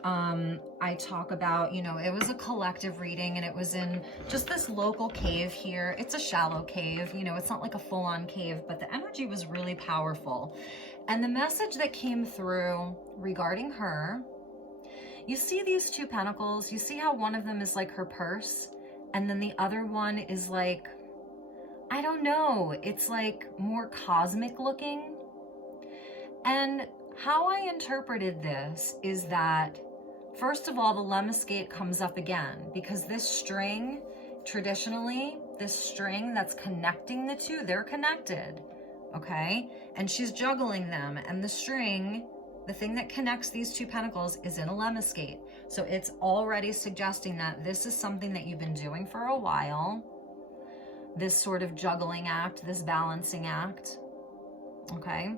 I talk about, you know, it was a collective reading and it was in just this local cave here. It's a shallow cave, you know, it's not like a full-on cave, but the energy was really powerful. And the message that came through regarding her, you see these 2 pentacles, you see how one of them is like her purse, and then the other one is like, I don't know, it's like more cosmic looking. And how I interpreted this is that, first of all, the lemniscate comes up again, because this string, traditionally, this string that's connecting the 2, they're connected, okay? And she's juggling them, and the string, the thing that connects these 2 pentacles is in a lemniscate. So it's already suggesting that this is something that you've been doing for a while, this sort of juggling act, this balancing act, okay?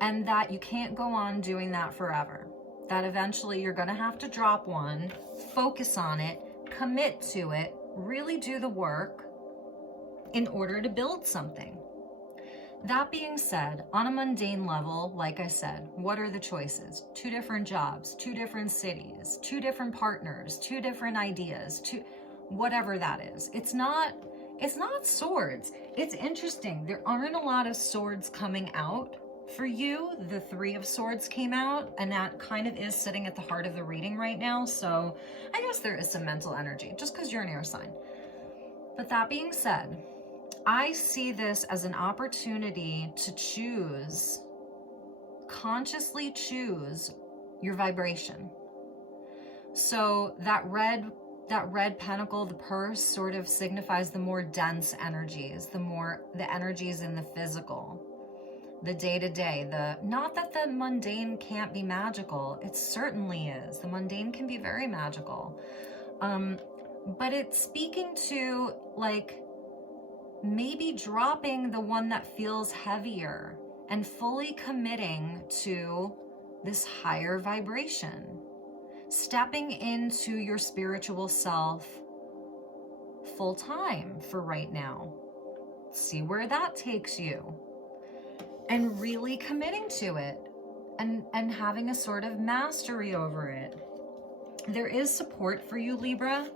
And that you can't go on doing that forever. That eventually you're gonna have to drop one, focus on it, commit to it, really do the work in order to build something. That being said, on a mundane level, like I said, what are the choices? 2 different jobs, 2 different cities, 2 different partners, 2 different ideas, whatever that is. It's not swords. It's interesting. There aren't a lot of swords coming out for you. The 3 of Swords came out, and that kind of is sitting at the heart of the reading right now. So I guess there is some mental energy just because you're an air sign. But that being said, I see this as an opportunity to choose, consciously choose your vibration. So that red pentacle, the purse, sort of signifies the more dense energies, the energies in the physical, the day-to-day, not that the mundane can't be magical, it certainly is. The mundane can be very magical. But it's speaking to, like, maybe dropping the one that feels heavier and fully committing to this higher vibration. Stepping into your spiritual self full time for right now. See where that takes you. And really committing to it and having a sort of mastery over it. There is support for you, Libra.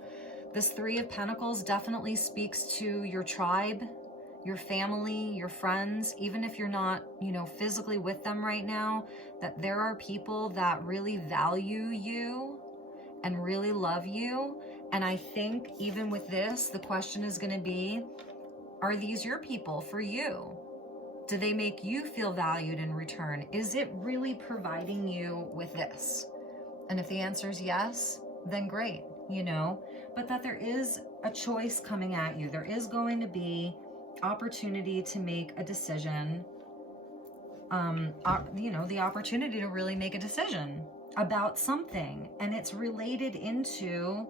This 3 of Pentacles definitely speaks to your tribe, your family, your friends, even if you're not, you know, physically with them right now, that there are people that really value you and really love you. And I think even with this, the question is going to be, are these your people for you? Do they make you feel valued in return? Is it really providing you with this? And if the answer is yes, then great, you know, but that there is a choice coming at you. There is going to be opportunity to make a decision, you know, the opportunity to really make a decision about something. And it's related into,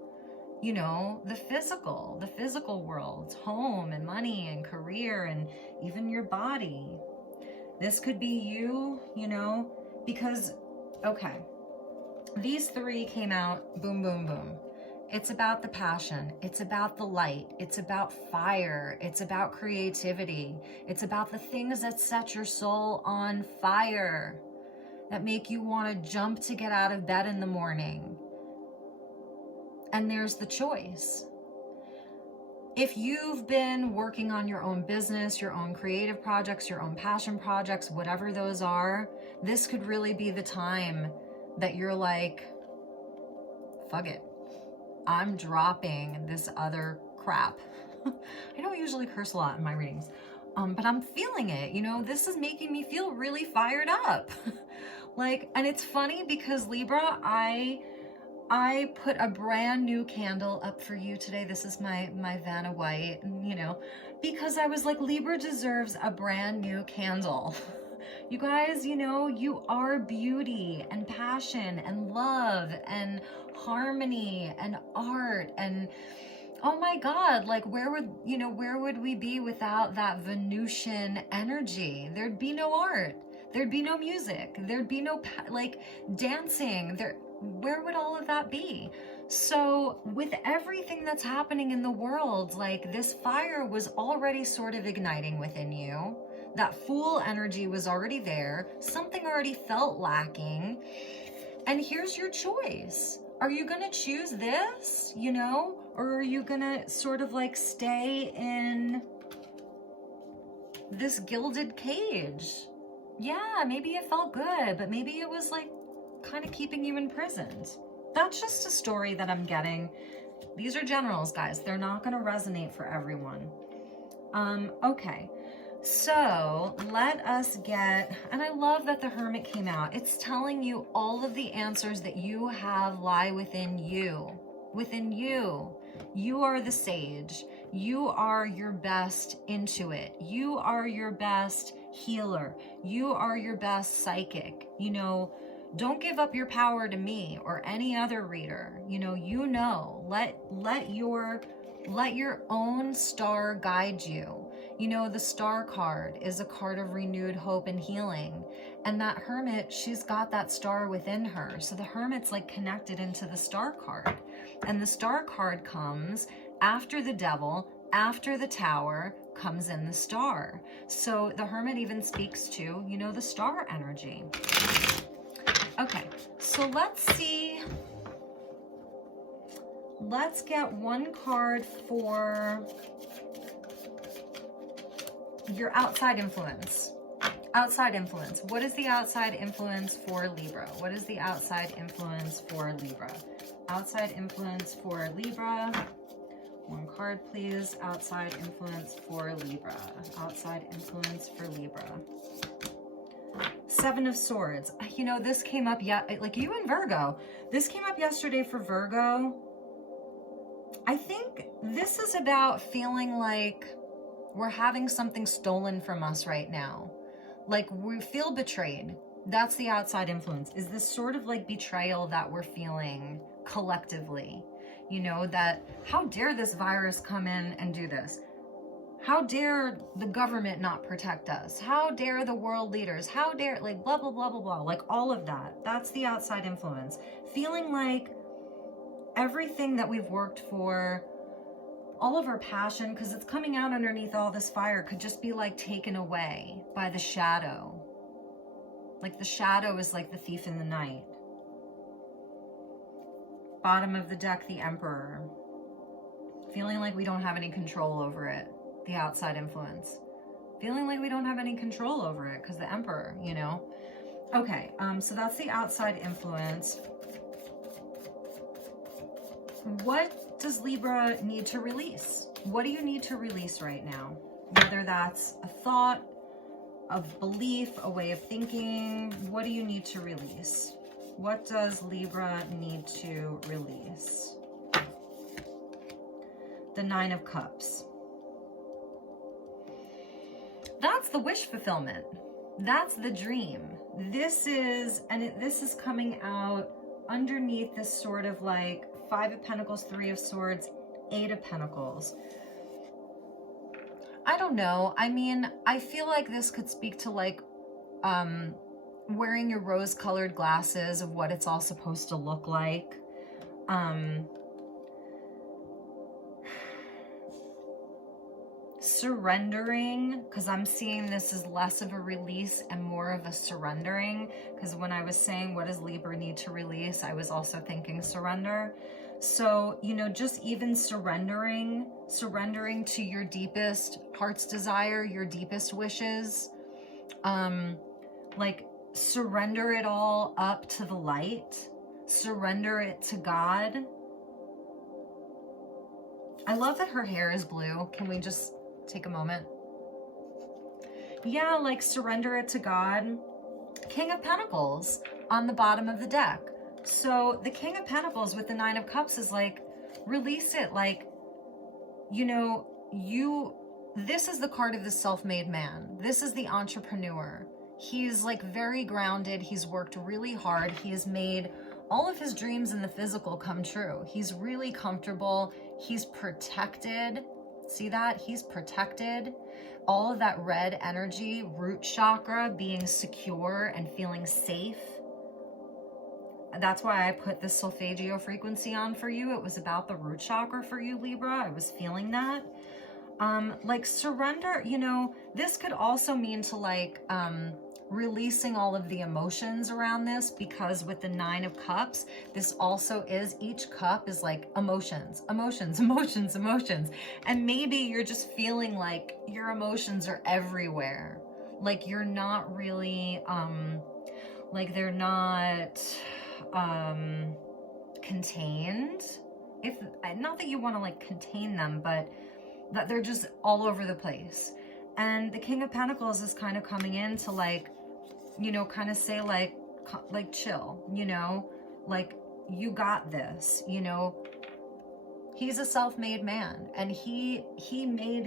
you know, the physical world, home and money and career and even your body. This could be you, you know, because, okay, these 3 came out, boom, boom, boom. It's about the passion. It's about the light. It's about fire. It's about creativity. It's about the things that set your soul on fire, that make you want to jump to get out of bed in the morning. And there's the choice. If you've been working on your own business, your own creative projects, your own passion projects, whatever those are, this could really be the time that you're like, fuck it. I'm dropping this other crap. I don't usually curse a lot in my readings. but I'm feeling it, you know, this is making me feel really fired up. Like, and it's funny because Libra, I put a brand new candle up for you today. This is my Vanna White, you know, because I was like, Libra deserves a brand new candle. You guys, you know, you are beauty and passion and love and harmony and art and, oh my God, like where would we be without that Venusian energy? There'd be no art. There'd be no music. There'd be no like dancing. Where would all of that be? So with everything that's happening in the world, like this fire was already sort of igniting within you. That Fool energy was already there. Something already felt lacking. And here's your choice. Are you going to choose this, you know, or are you going to sort of like stay in this gilded cage? Yeah, maybe it felt good, but maybe it was like kind of keeping you imprisoned. That's just a story that I'm getting. These are generals, guys. They're not going to resonate for everyone. Okay. So let us get, and I love that the Hermit came out. It's telling you all of the answers that you have lie within you. Within you. You are the sage. You are your best intuit. You are your best healer. You are your best psychic. You know, don't give up your power to me or any other reader. You know, let your own star guide you. You know, the star card is a card of renewed hope and healing. And that Hermit, she's got that star within her. So the Hermit's like connected into the star card. And the star card comes after the Devil, after the Tower, comes in the star. So the Hermit even speaks to, you know, the star energy. Okay, so let's see. Let's get one card for your outside influence. Outside influence. What is the outside influence for Libra? What is the outside influence for Libra? Outside influence for Libra. One card, please. Outside influence for Libra. Outside influence for Libra. Seven of Swords. You know, this came up yet, like you and Virgo. This came up yesterday for Virgo. I think this is about feeling like we're having something stolen from us right now. Like we feel betrayed. That's the outside influence. Is this sort of like betrayal that we're feeling collectively? You know, that how dare this virus come in and do this? How dare the government not protect us? How dare the world leaders? How dare, like blah, blah, blah, blah, blah. Like all of that. That's the outside influence. Feeling like everything that we've worked for, all of our passion, because it's coming out underneath all this fire, could just be like taken away by the shadow. Like the shadow is like the thief in the night. Bottom of the deck, the Emperor. Feeling like we don't have any control over it. The outside influence. Feeling like we don't have any control over it because the Emperor, you know. Okay, so that's the outside influence. What does Libra need to release? What do you need to release right now? Whether that's a thought, a belief, a way of thinking, what do you need to release? What does Libra need to release? The Nine of Cups. That's the wish fulfillment. That's the dream. This is coming out underneath this sort of like Five of Pentacles, Three of Swords, Eight of Pentacles. I don't know. I mean, I feel like this could speak to like wearing your rose-colored glasses of what it's all supposed to look like. Surrendering, because I'm seeing this as less of a release and more of a surrendering, because when I was saying what does Libra need to release, I was also thinking surrender. So, you know, just even surrendering to your deepest heart's desire, your deepest wishes, like surrender it all up to the light, surrender it to God. I love that her hair is blue. Can we just take a moment? Yeah, like surrender it to God. King of Pentacles on the bottom of the deck. So the King of Pentacles with the Nine of Cups is like, release it. Like, you know, this is the card of the self-made man. This is the entrepreneur. He's like very grounded. He's worked really hard. He has made all of his dreams in the physical come true. He's really comfortable. He's protected. See that? He's protected. All of that red energy, root chakra, being secure and feeling safe. That's why I put the solfeggio frequency on for you. It was about the root chakra for you, Libra. I was feeling that. Like surrender, you know, this could also mean to like, releasing all of the emotions around this, because with the Nine of Cups, this also is, each cup is like emotions, emotions, emotions, emotions. And maybe you're just feeling like your emotions are everywhere. Like you're not really, like they're not, contained. Not that you want to like contain them, but that they're just all over the place. And the King of Pentacles is kind of coming in to like, you know, kind of say like chill, you know, like you got this, you know. He's a self-made man, and he made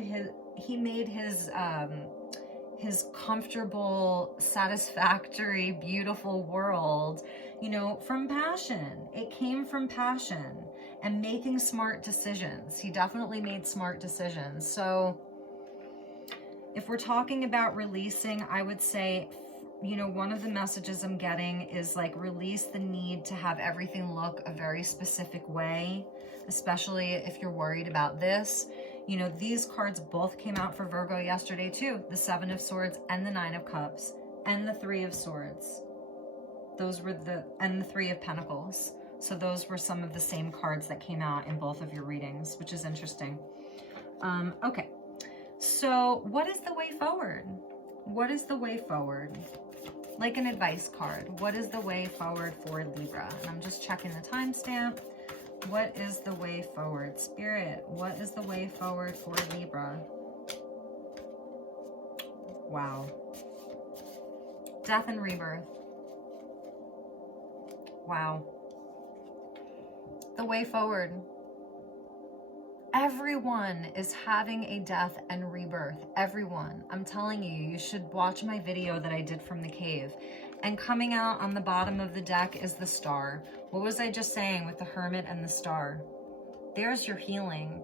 his comfortable, satisfactory, beautiful world, you know, from passion. It came from passion and making smart decisions. He definitely made smart decisions. So if we're talking about releasing, I would say, you know, one of the messages I'm getting is like release the need to have everything look a very specific way, especially if you're worried about this. You know, these cards both came out for Virgo yesterday too. The Seven of Swords and the Nine of Cups and the Three of Swords. Those were and the Three of Pentacles. So those were some of the same cards that came out in both of your readings, which is interesting. Okay. So what is the way forward? What is the way forward? Like an advice card. What is the way forward for Libra? And I'm just checking the timestamp. What is the way forward? Spirit, what is the way forward for Libra? Wow. Death and rebirth. Wow. The way forward. Everyone is having a death and rebirth. Everyone. I'm telling you, you should watch my video that I did from the cave. And coming out on the bottom of the deck is the Star. What was I just saying with the Hermit and the Star? There's your healing.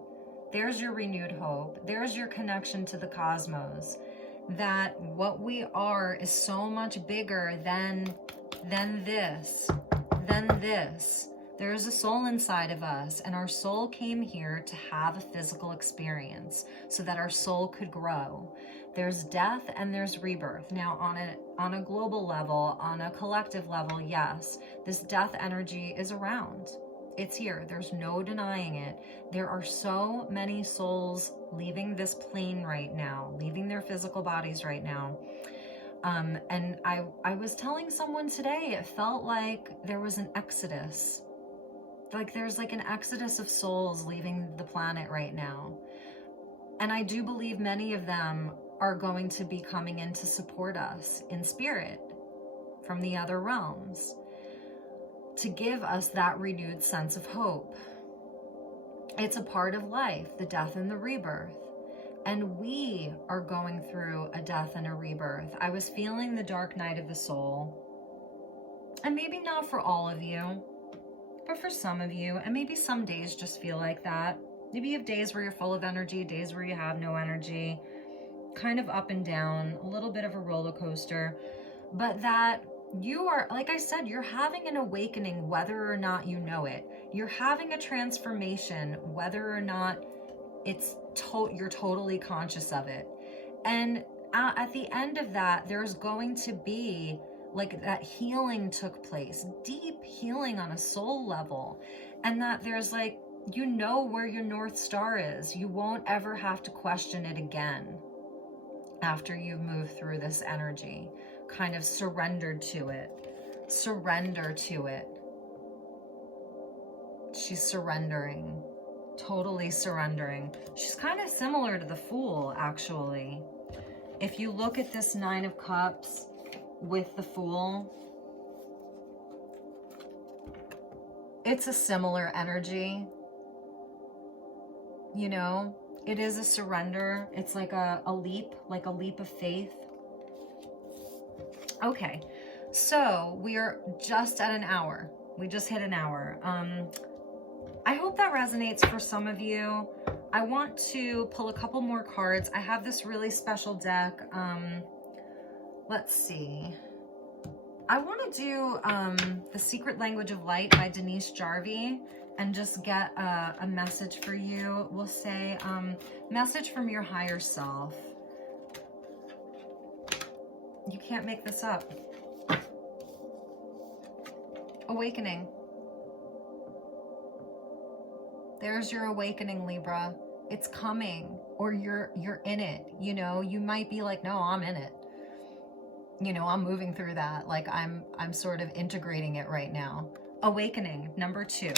There's your renewed hope. There's your connection to the cosmos. That what we are is so much bigger than this. There is a soul inside of us, and our soul came here to have a physical experience so that our soul could grow. There's death and there's rebirth. Now, on a global level, on a collective level, yes, this death energy is around. It's here. There's no denying it. There are so many souls leaving this plane right now, leaving their physical bodies right now. And I was telling someone today, it felt like there was an exodus. Like there's like an exodus of souls leaving the planet right now. And I do believe many of them are going to be coming in to support us in spirit from the other realms to give us that renewed sense of hope. It's a part of life, the death and the rebirth. And we are going through a death and a rebirth. I was feeling the dark night of the soul. And maybe not for all of you, but for some of you. And maybe some days just feel like that. Maybe you have days where you're full of energy, days where you have no energy. Kind of up and down, a little bit of a roller coaster. But that you are, like I said, you're having an awakening whether or not you know it. You're having a transformation whether or not you're totally conscious of it. And at the end of that, there's going to be like that healing took place, deep healing on a soul level. And that there's like, you know where your North Star is. You won't ever have to question it again after you've moved through this energy, kind of surrendered to it. Surrender to it. She's surrendering. Totally surrendering. She's kind of similar to the Fool, actually. If you look at this Nine of Cups with the Fool, it's a similar energy. You know, it is a surrender. It's like a leap of faith. Okay, so we are just at an hour. We just hit an hour. I hope that resonates for some of you. I want to pull a couple more cards. I have this really special deck. Let's see. I want to do The Secret Language of Light by Denise Jarvie and just get a message for you. We'll say, message from your higher self. You can't make this up. Awakening. There's your awakening, Libra. It's coming, or you're in it. You know, you might be like, no, I'm in it. You know, I'm moving through that. Like I'm sort of integrating it right now. Awakening, number 2.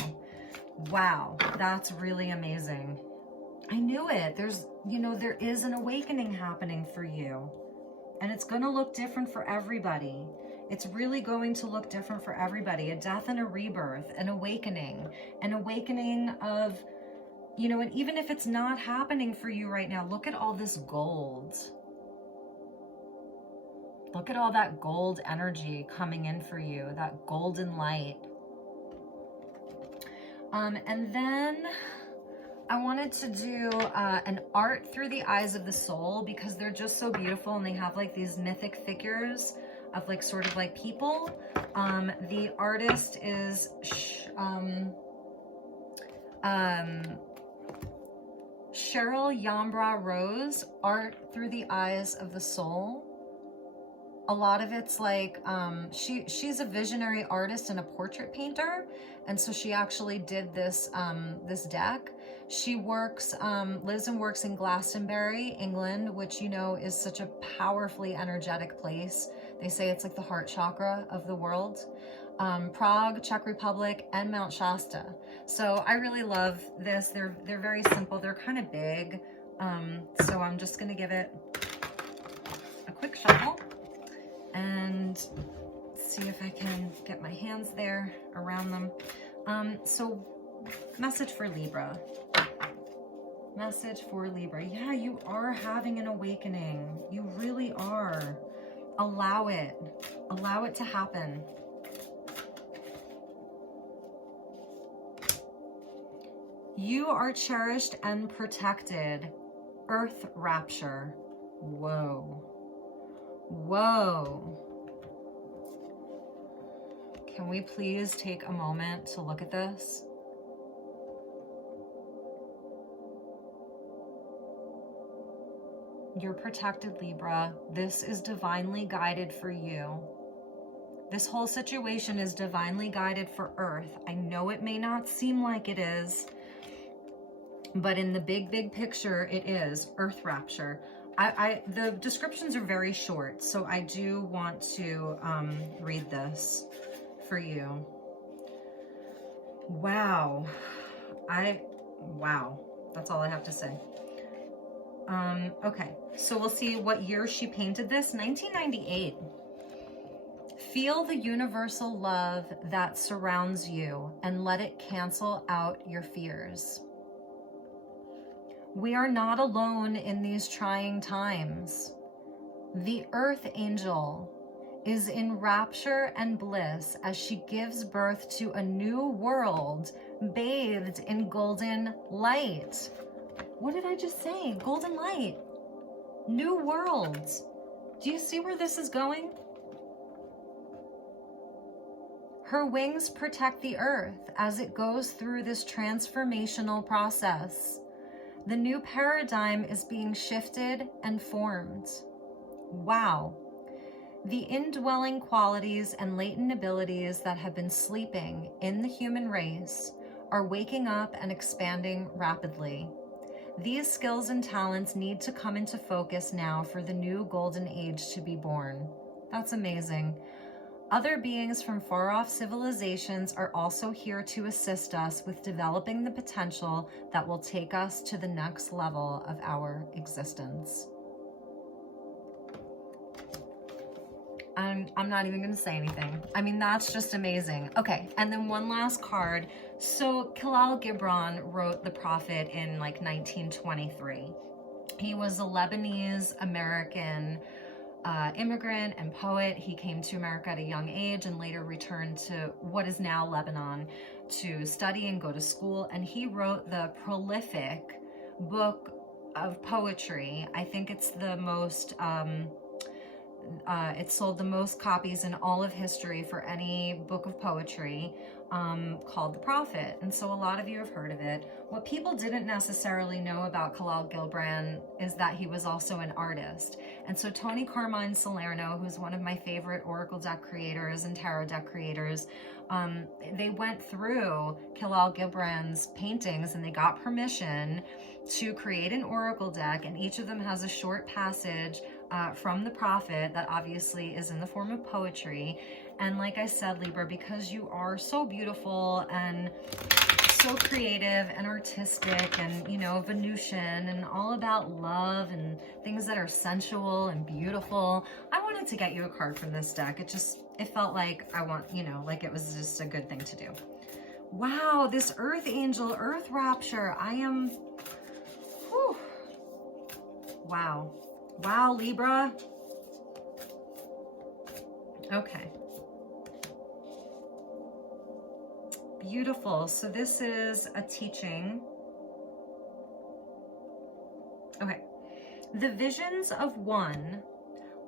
Wow, that's really amazing. I knew it. There's, you know, there is an awakening happening for you. And it's going to look different for everybody. It's really going to look different for everybody. A death and a rebirth, an awakening of, you know, and even if it's not happening for you right now, look at all this gold. Look at all that gold energy coming in for you, that golden light. And then I wanted to do an art through the eyes of the soul, because they're just so beautiful and they have like these mythic figures of like sort of like people. The artist is Cheryl Yambra Rose, Art Through the Eyes of the Soul. A lot of it's like, she's a visionary artist and a portrait painter. And so she actually did this, this deck. She works, lives and works in Glastonbury, England, which, you know, is such a powerfully energetic place. They say it's like the heart chakra of the world. Prague, Czech Republic, and Mount Shasta. So I really love this. They're very simple. They're kind of big. So I'm just going to give it a quick shuffle and see if I can get my hands there around them. So message for Libra. Message for Libra. Yeah, you are having an awakening. You really are. Allow it. Allow it to happen. You are cherished and protected. Earth rapture. Whoa. Whoa. Can we please take a moment to look at this? You're protected, Libra. This is divinely guided for you. This whole situation is divinely guided for Earth. I know it may not seem like it is, but in the big, big picture, it is Earth rapture. The descriptions are very short, so I do want to read this for you. Wow. Wow. That's all I have to say. Okay, so we'll see what year she painted this. 1998. Feel the universal love that surrounds you and let it cancel out your fears. We are not alone in these trying times. The Earth Angel is in rapture and bliss as she gives birth to a new world bathed in golden light. What did I just say? Golden light. New worlds. Do you see where this is going? Her wings protect the Earth as it goes through this transformational process. The new paradigm is being shifted and formed. Wow. The indwelling qualities and latent abilities that have been sleeping in the human race are waking up and expanding rapidly. These skills and talents need to come into focus now for the new golden age to be born. That's amazing. Other beings from far-off civilizations are also here to assist us with developing the potential that will take us to the next level of our existence. I'm not even going to say anything. I mean, that's just amazing. Okay, and then one last card. So Khalil Gibran wrote The Prophet in like 1923. He was a Lebanese American immigrant and poet. He came to America at a young age and later returned to what is now Lebanon to study and go to school. And he wrote the prolific book of poetry. I think it's the most, it sold the most copies in all of history for any book of poetry, called The Prophet. And so a lot of you have heard of it. What people didn't necessarily know about Khalil Gibran is that he was also an artist. And so Tony Carmine Salerno, who's one of my favorite oracle deck creators and tarot deck creators, they went through Khalil Gibran's paintings and they got permission to create an oracle deck, and each of them has a short passage from the prophet that obviously is in the form of poetry. And like I said, Libra, because you are so beautiful and so creative and artistic and, you know, Venusian and all about love and things that are sensual and beautiful, I wanted to get you a card from this deck. It felt like like it was just a good thing to do. Wow, this Earth Angel, Earth Rapture. Whew. Wow. Wow, Libra. Okay. Beautiful. So this is a teaching. Okay. The visions of one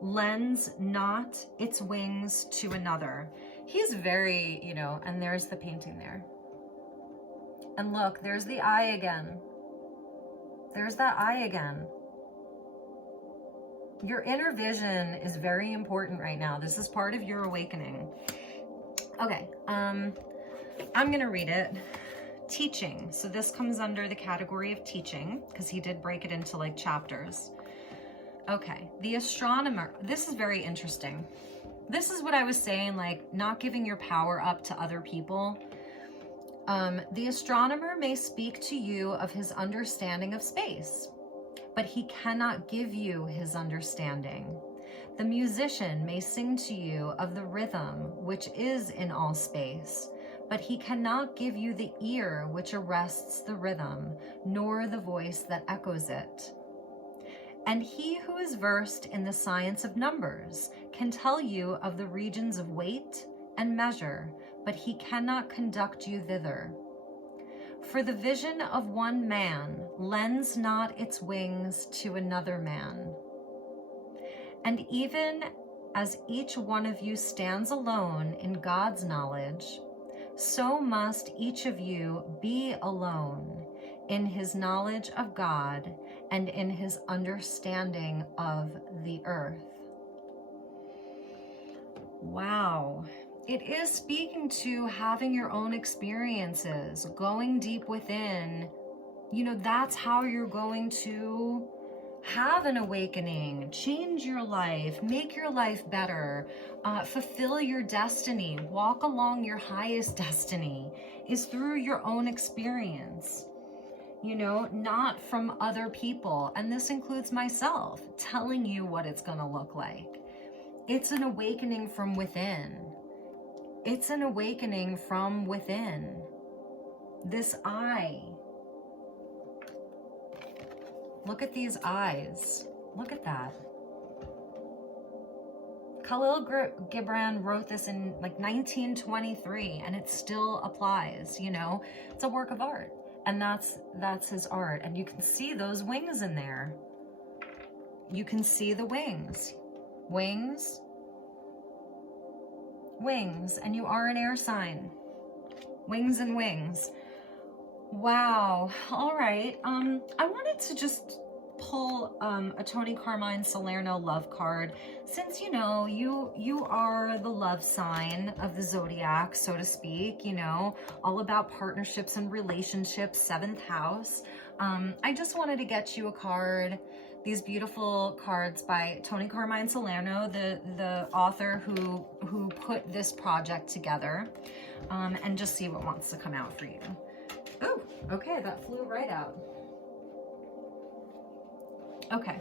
lends not its wings to another. He's very, and there's the painting there. And look, there's the eye again. There's that eye again. Your inner vision is very important right now. This is part of your awakening. Okay, I'm gonna read it. Teaching. So this comes under the category of teaching because he did break it into like chapters. Okay, the astronomer. This is very interesting. This is what I was saying, like not giving your power up to other people. The astronomer may speak to you of his understanding of space, but he cannot give you his understanding. The musician may sing to you of the rhythm which is in all space, but he cannot give you the ear which arrests the rhythm, nor the voice that echoes it. And he who is versed in the science of numbers can tell you of the regions of weight and measure, but he cannot conduct you thither. For the vision of one man lends not its wings to another man. And even as each one of you stands alone in God's knowledge, so must each of you be alone in his knowledge of God and in his understanding of the earth. Wow. It is speaking to having your own experiences, going deep within. That's how you're going to have an awakening, change your life, make your life better, fulfill your destiny, walk along your highest destiny, is through your own experience, not from other people. And this includes myself telling you what it's going to look like. It's an awakening from within. It's an awakening from within. This eye. Look at these eyes. Look at that. Khalil Gibran wrote this in like 1923 and it still applies, It's a work of art. And that's his art. And you can see those wings in there. You can see the wings. Wings. Wings, and you are an air sign. Wings and wings. Wow. All right. I wanted to just pull a Tony Carmine Salerno love card, since you are the love sign of the zodiac, so to speak, all about partnerships and relationships, 7th house. I just wanted to get you a card. These beautiful cards by Tony Carmine Salerno, the author who put this project together, and just see what wants to come out for you. Oh, okay, that flew right out. Okay.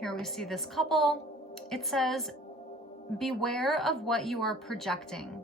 Here we see this couple. It says, beware of what you are projecting,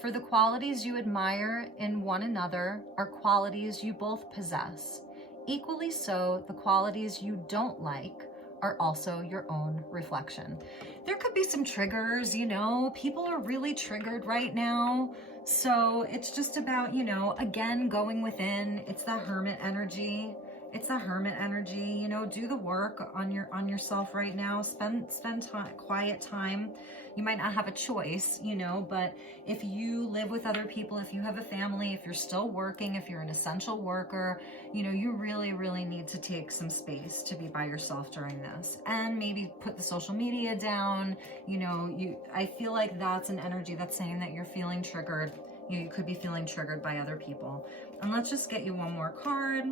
for the qualities you admire in one another are qualities you both possess. Equally so, the qualities you don't like are also your own reflection. There could be some triggers, you know, people are really triggered right now. So it's just about, you know, again, going within. It's the Hermit energy. It's the Hermit energy, you know, do the work on yourself right now. Spend time, quiet time. You might not have a choice, you know, but if you live with other people, if you have a family, if you're still working, if you're an essential worker, you know, you really, really need to take some space to be by yourself during this, and maybe put the social media down. You know, I feel like that's an energy that's saying that you're feeling triggered. You could be feeling triggered by other people. And let's just get you one more card.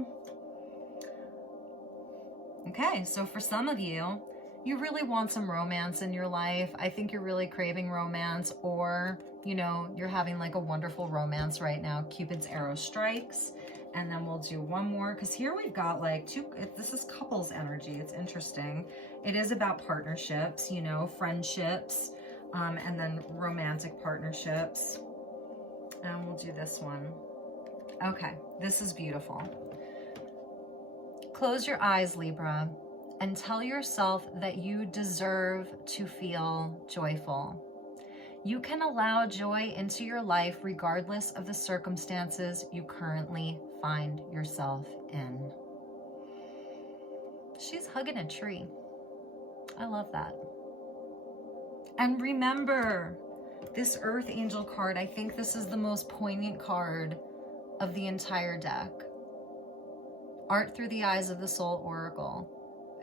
Okay, so for some of you, you really want some romance in your life. I think you're really craving romance, or, you know, you're having like a wonderful romance right now. Cupid's arrow strikes. And then we'll do one more, because here we've got like this is couples energy. It's interesting. It is about partnerships, you know, friendships, and then romantic partnerships. And we'll do this one. Okay, this is beautiful. Close your eyes, Libra, and tell yourself that you deserve to feel joyful. You can allow joy into your life regardless of the circumstances you currently find yourself in. She's hugging a tree. I love that. And remember, this Earth Angel card, I think this is the most poignant card of the entire deck. Art Through the Eyes of the Soul Oracle.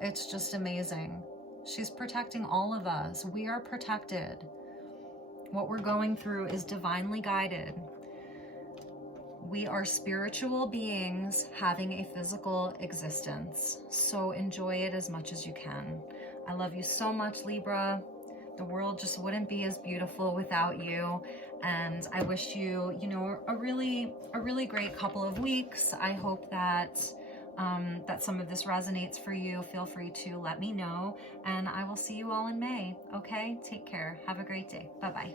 It's just amazing. She's protecting all of us. We are protected. What we're going through is divinely guided. We are spiritual beings having a physical existence. So enjoy it as much as you can. I love you so much, Libra. The world just wouldn't be as beautiful without you. And I wish you, you know, a really great couple of weeks. I hope that that some of this resonates for you. Feel free to let me know, and I will see you all in May. Okay, take care. Have a great day. Bye-bye.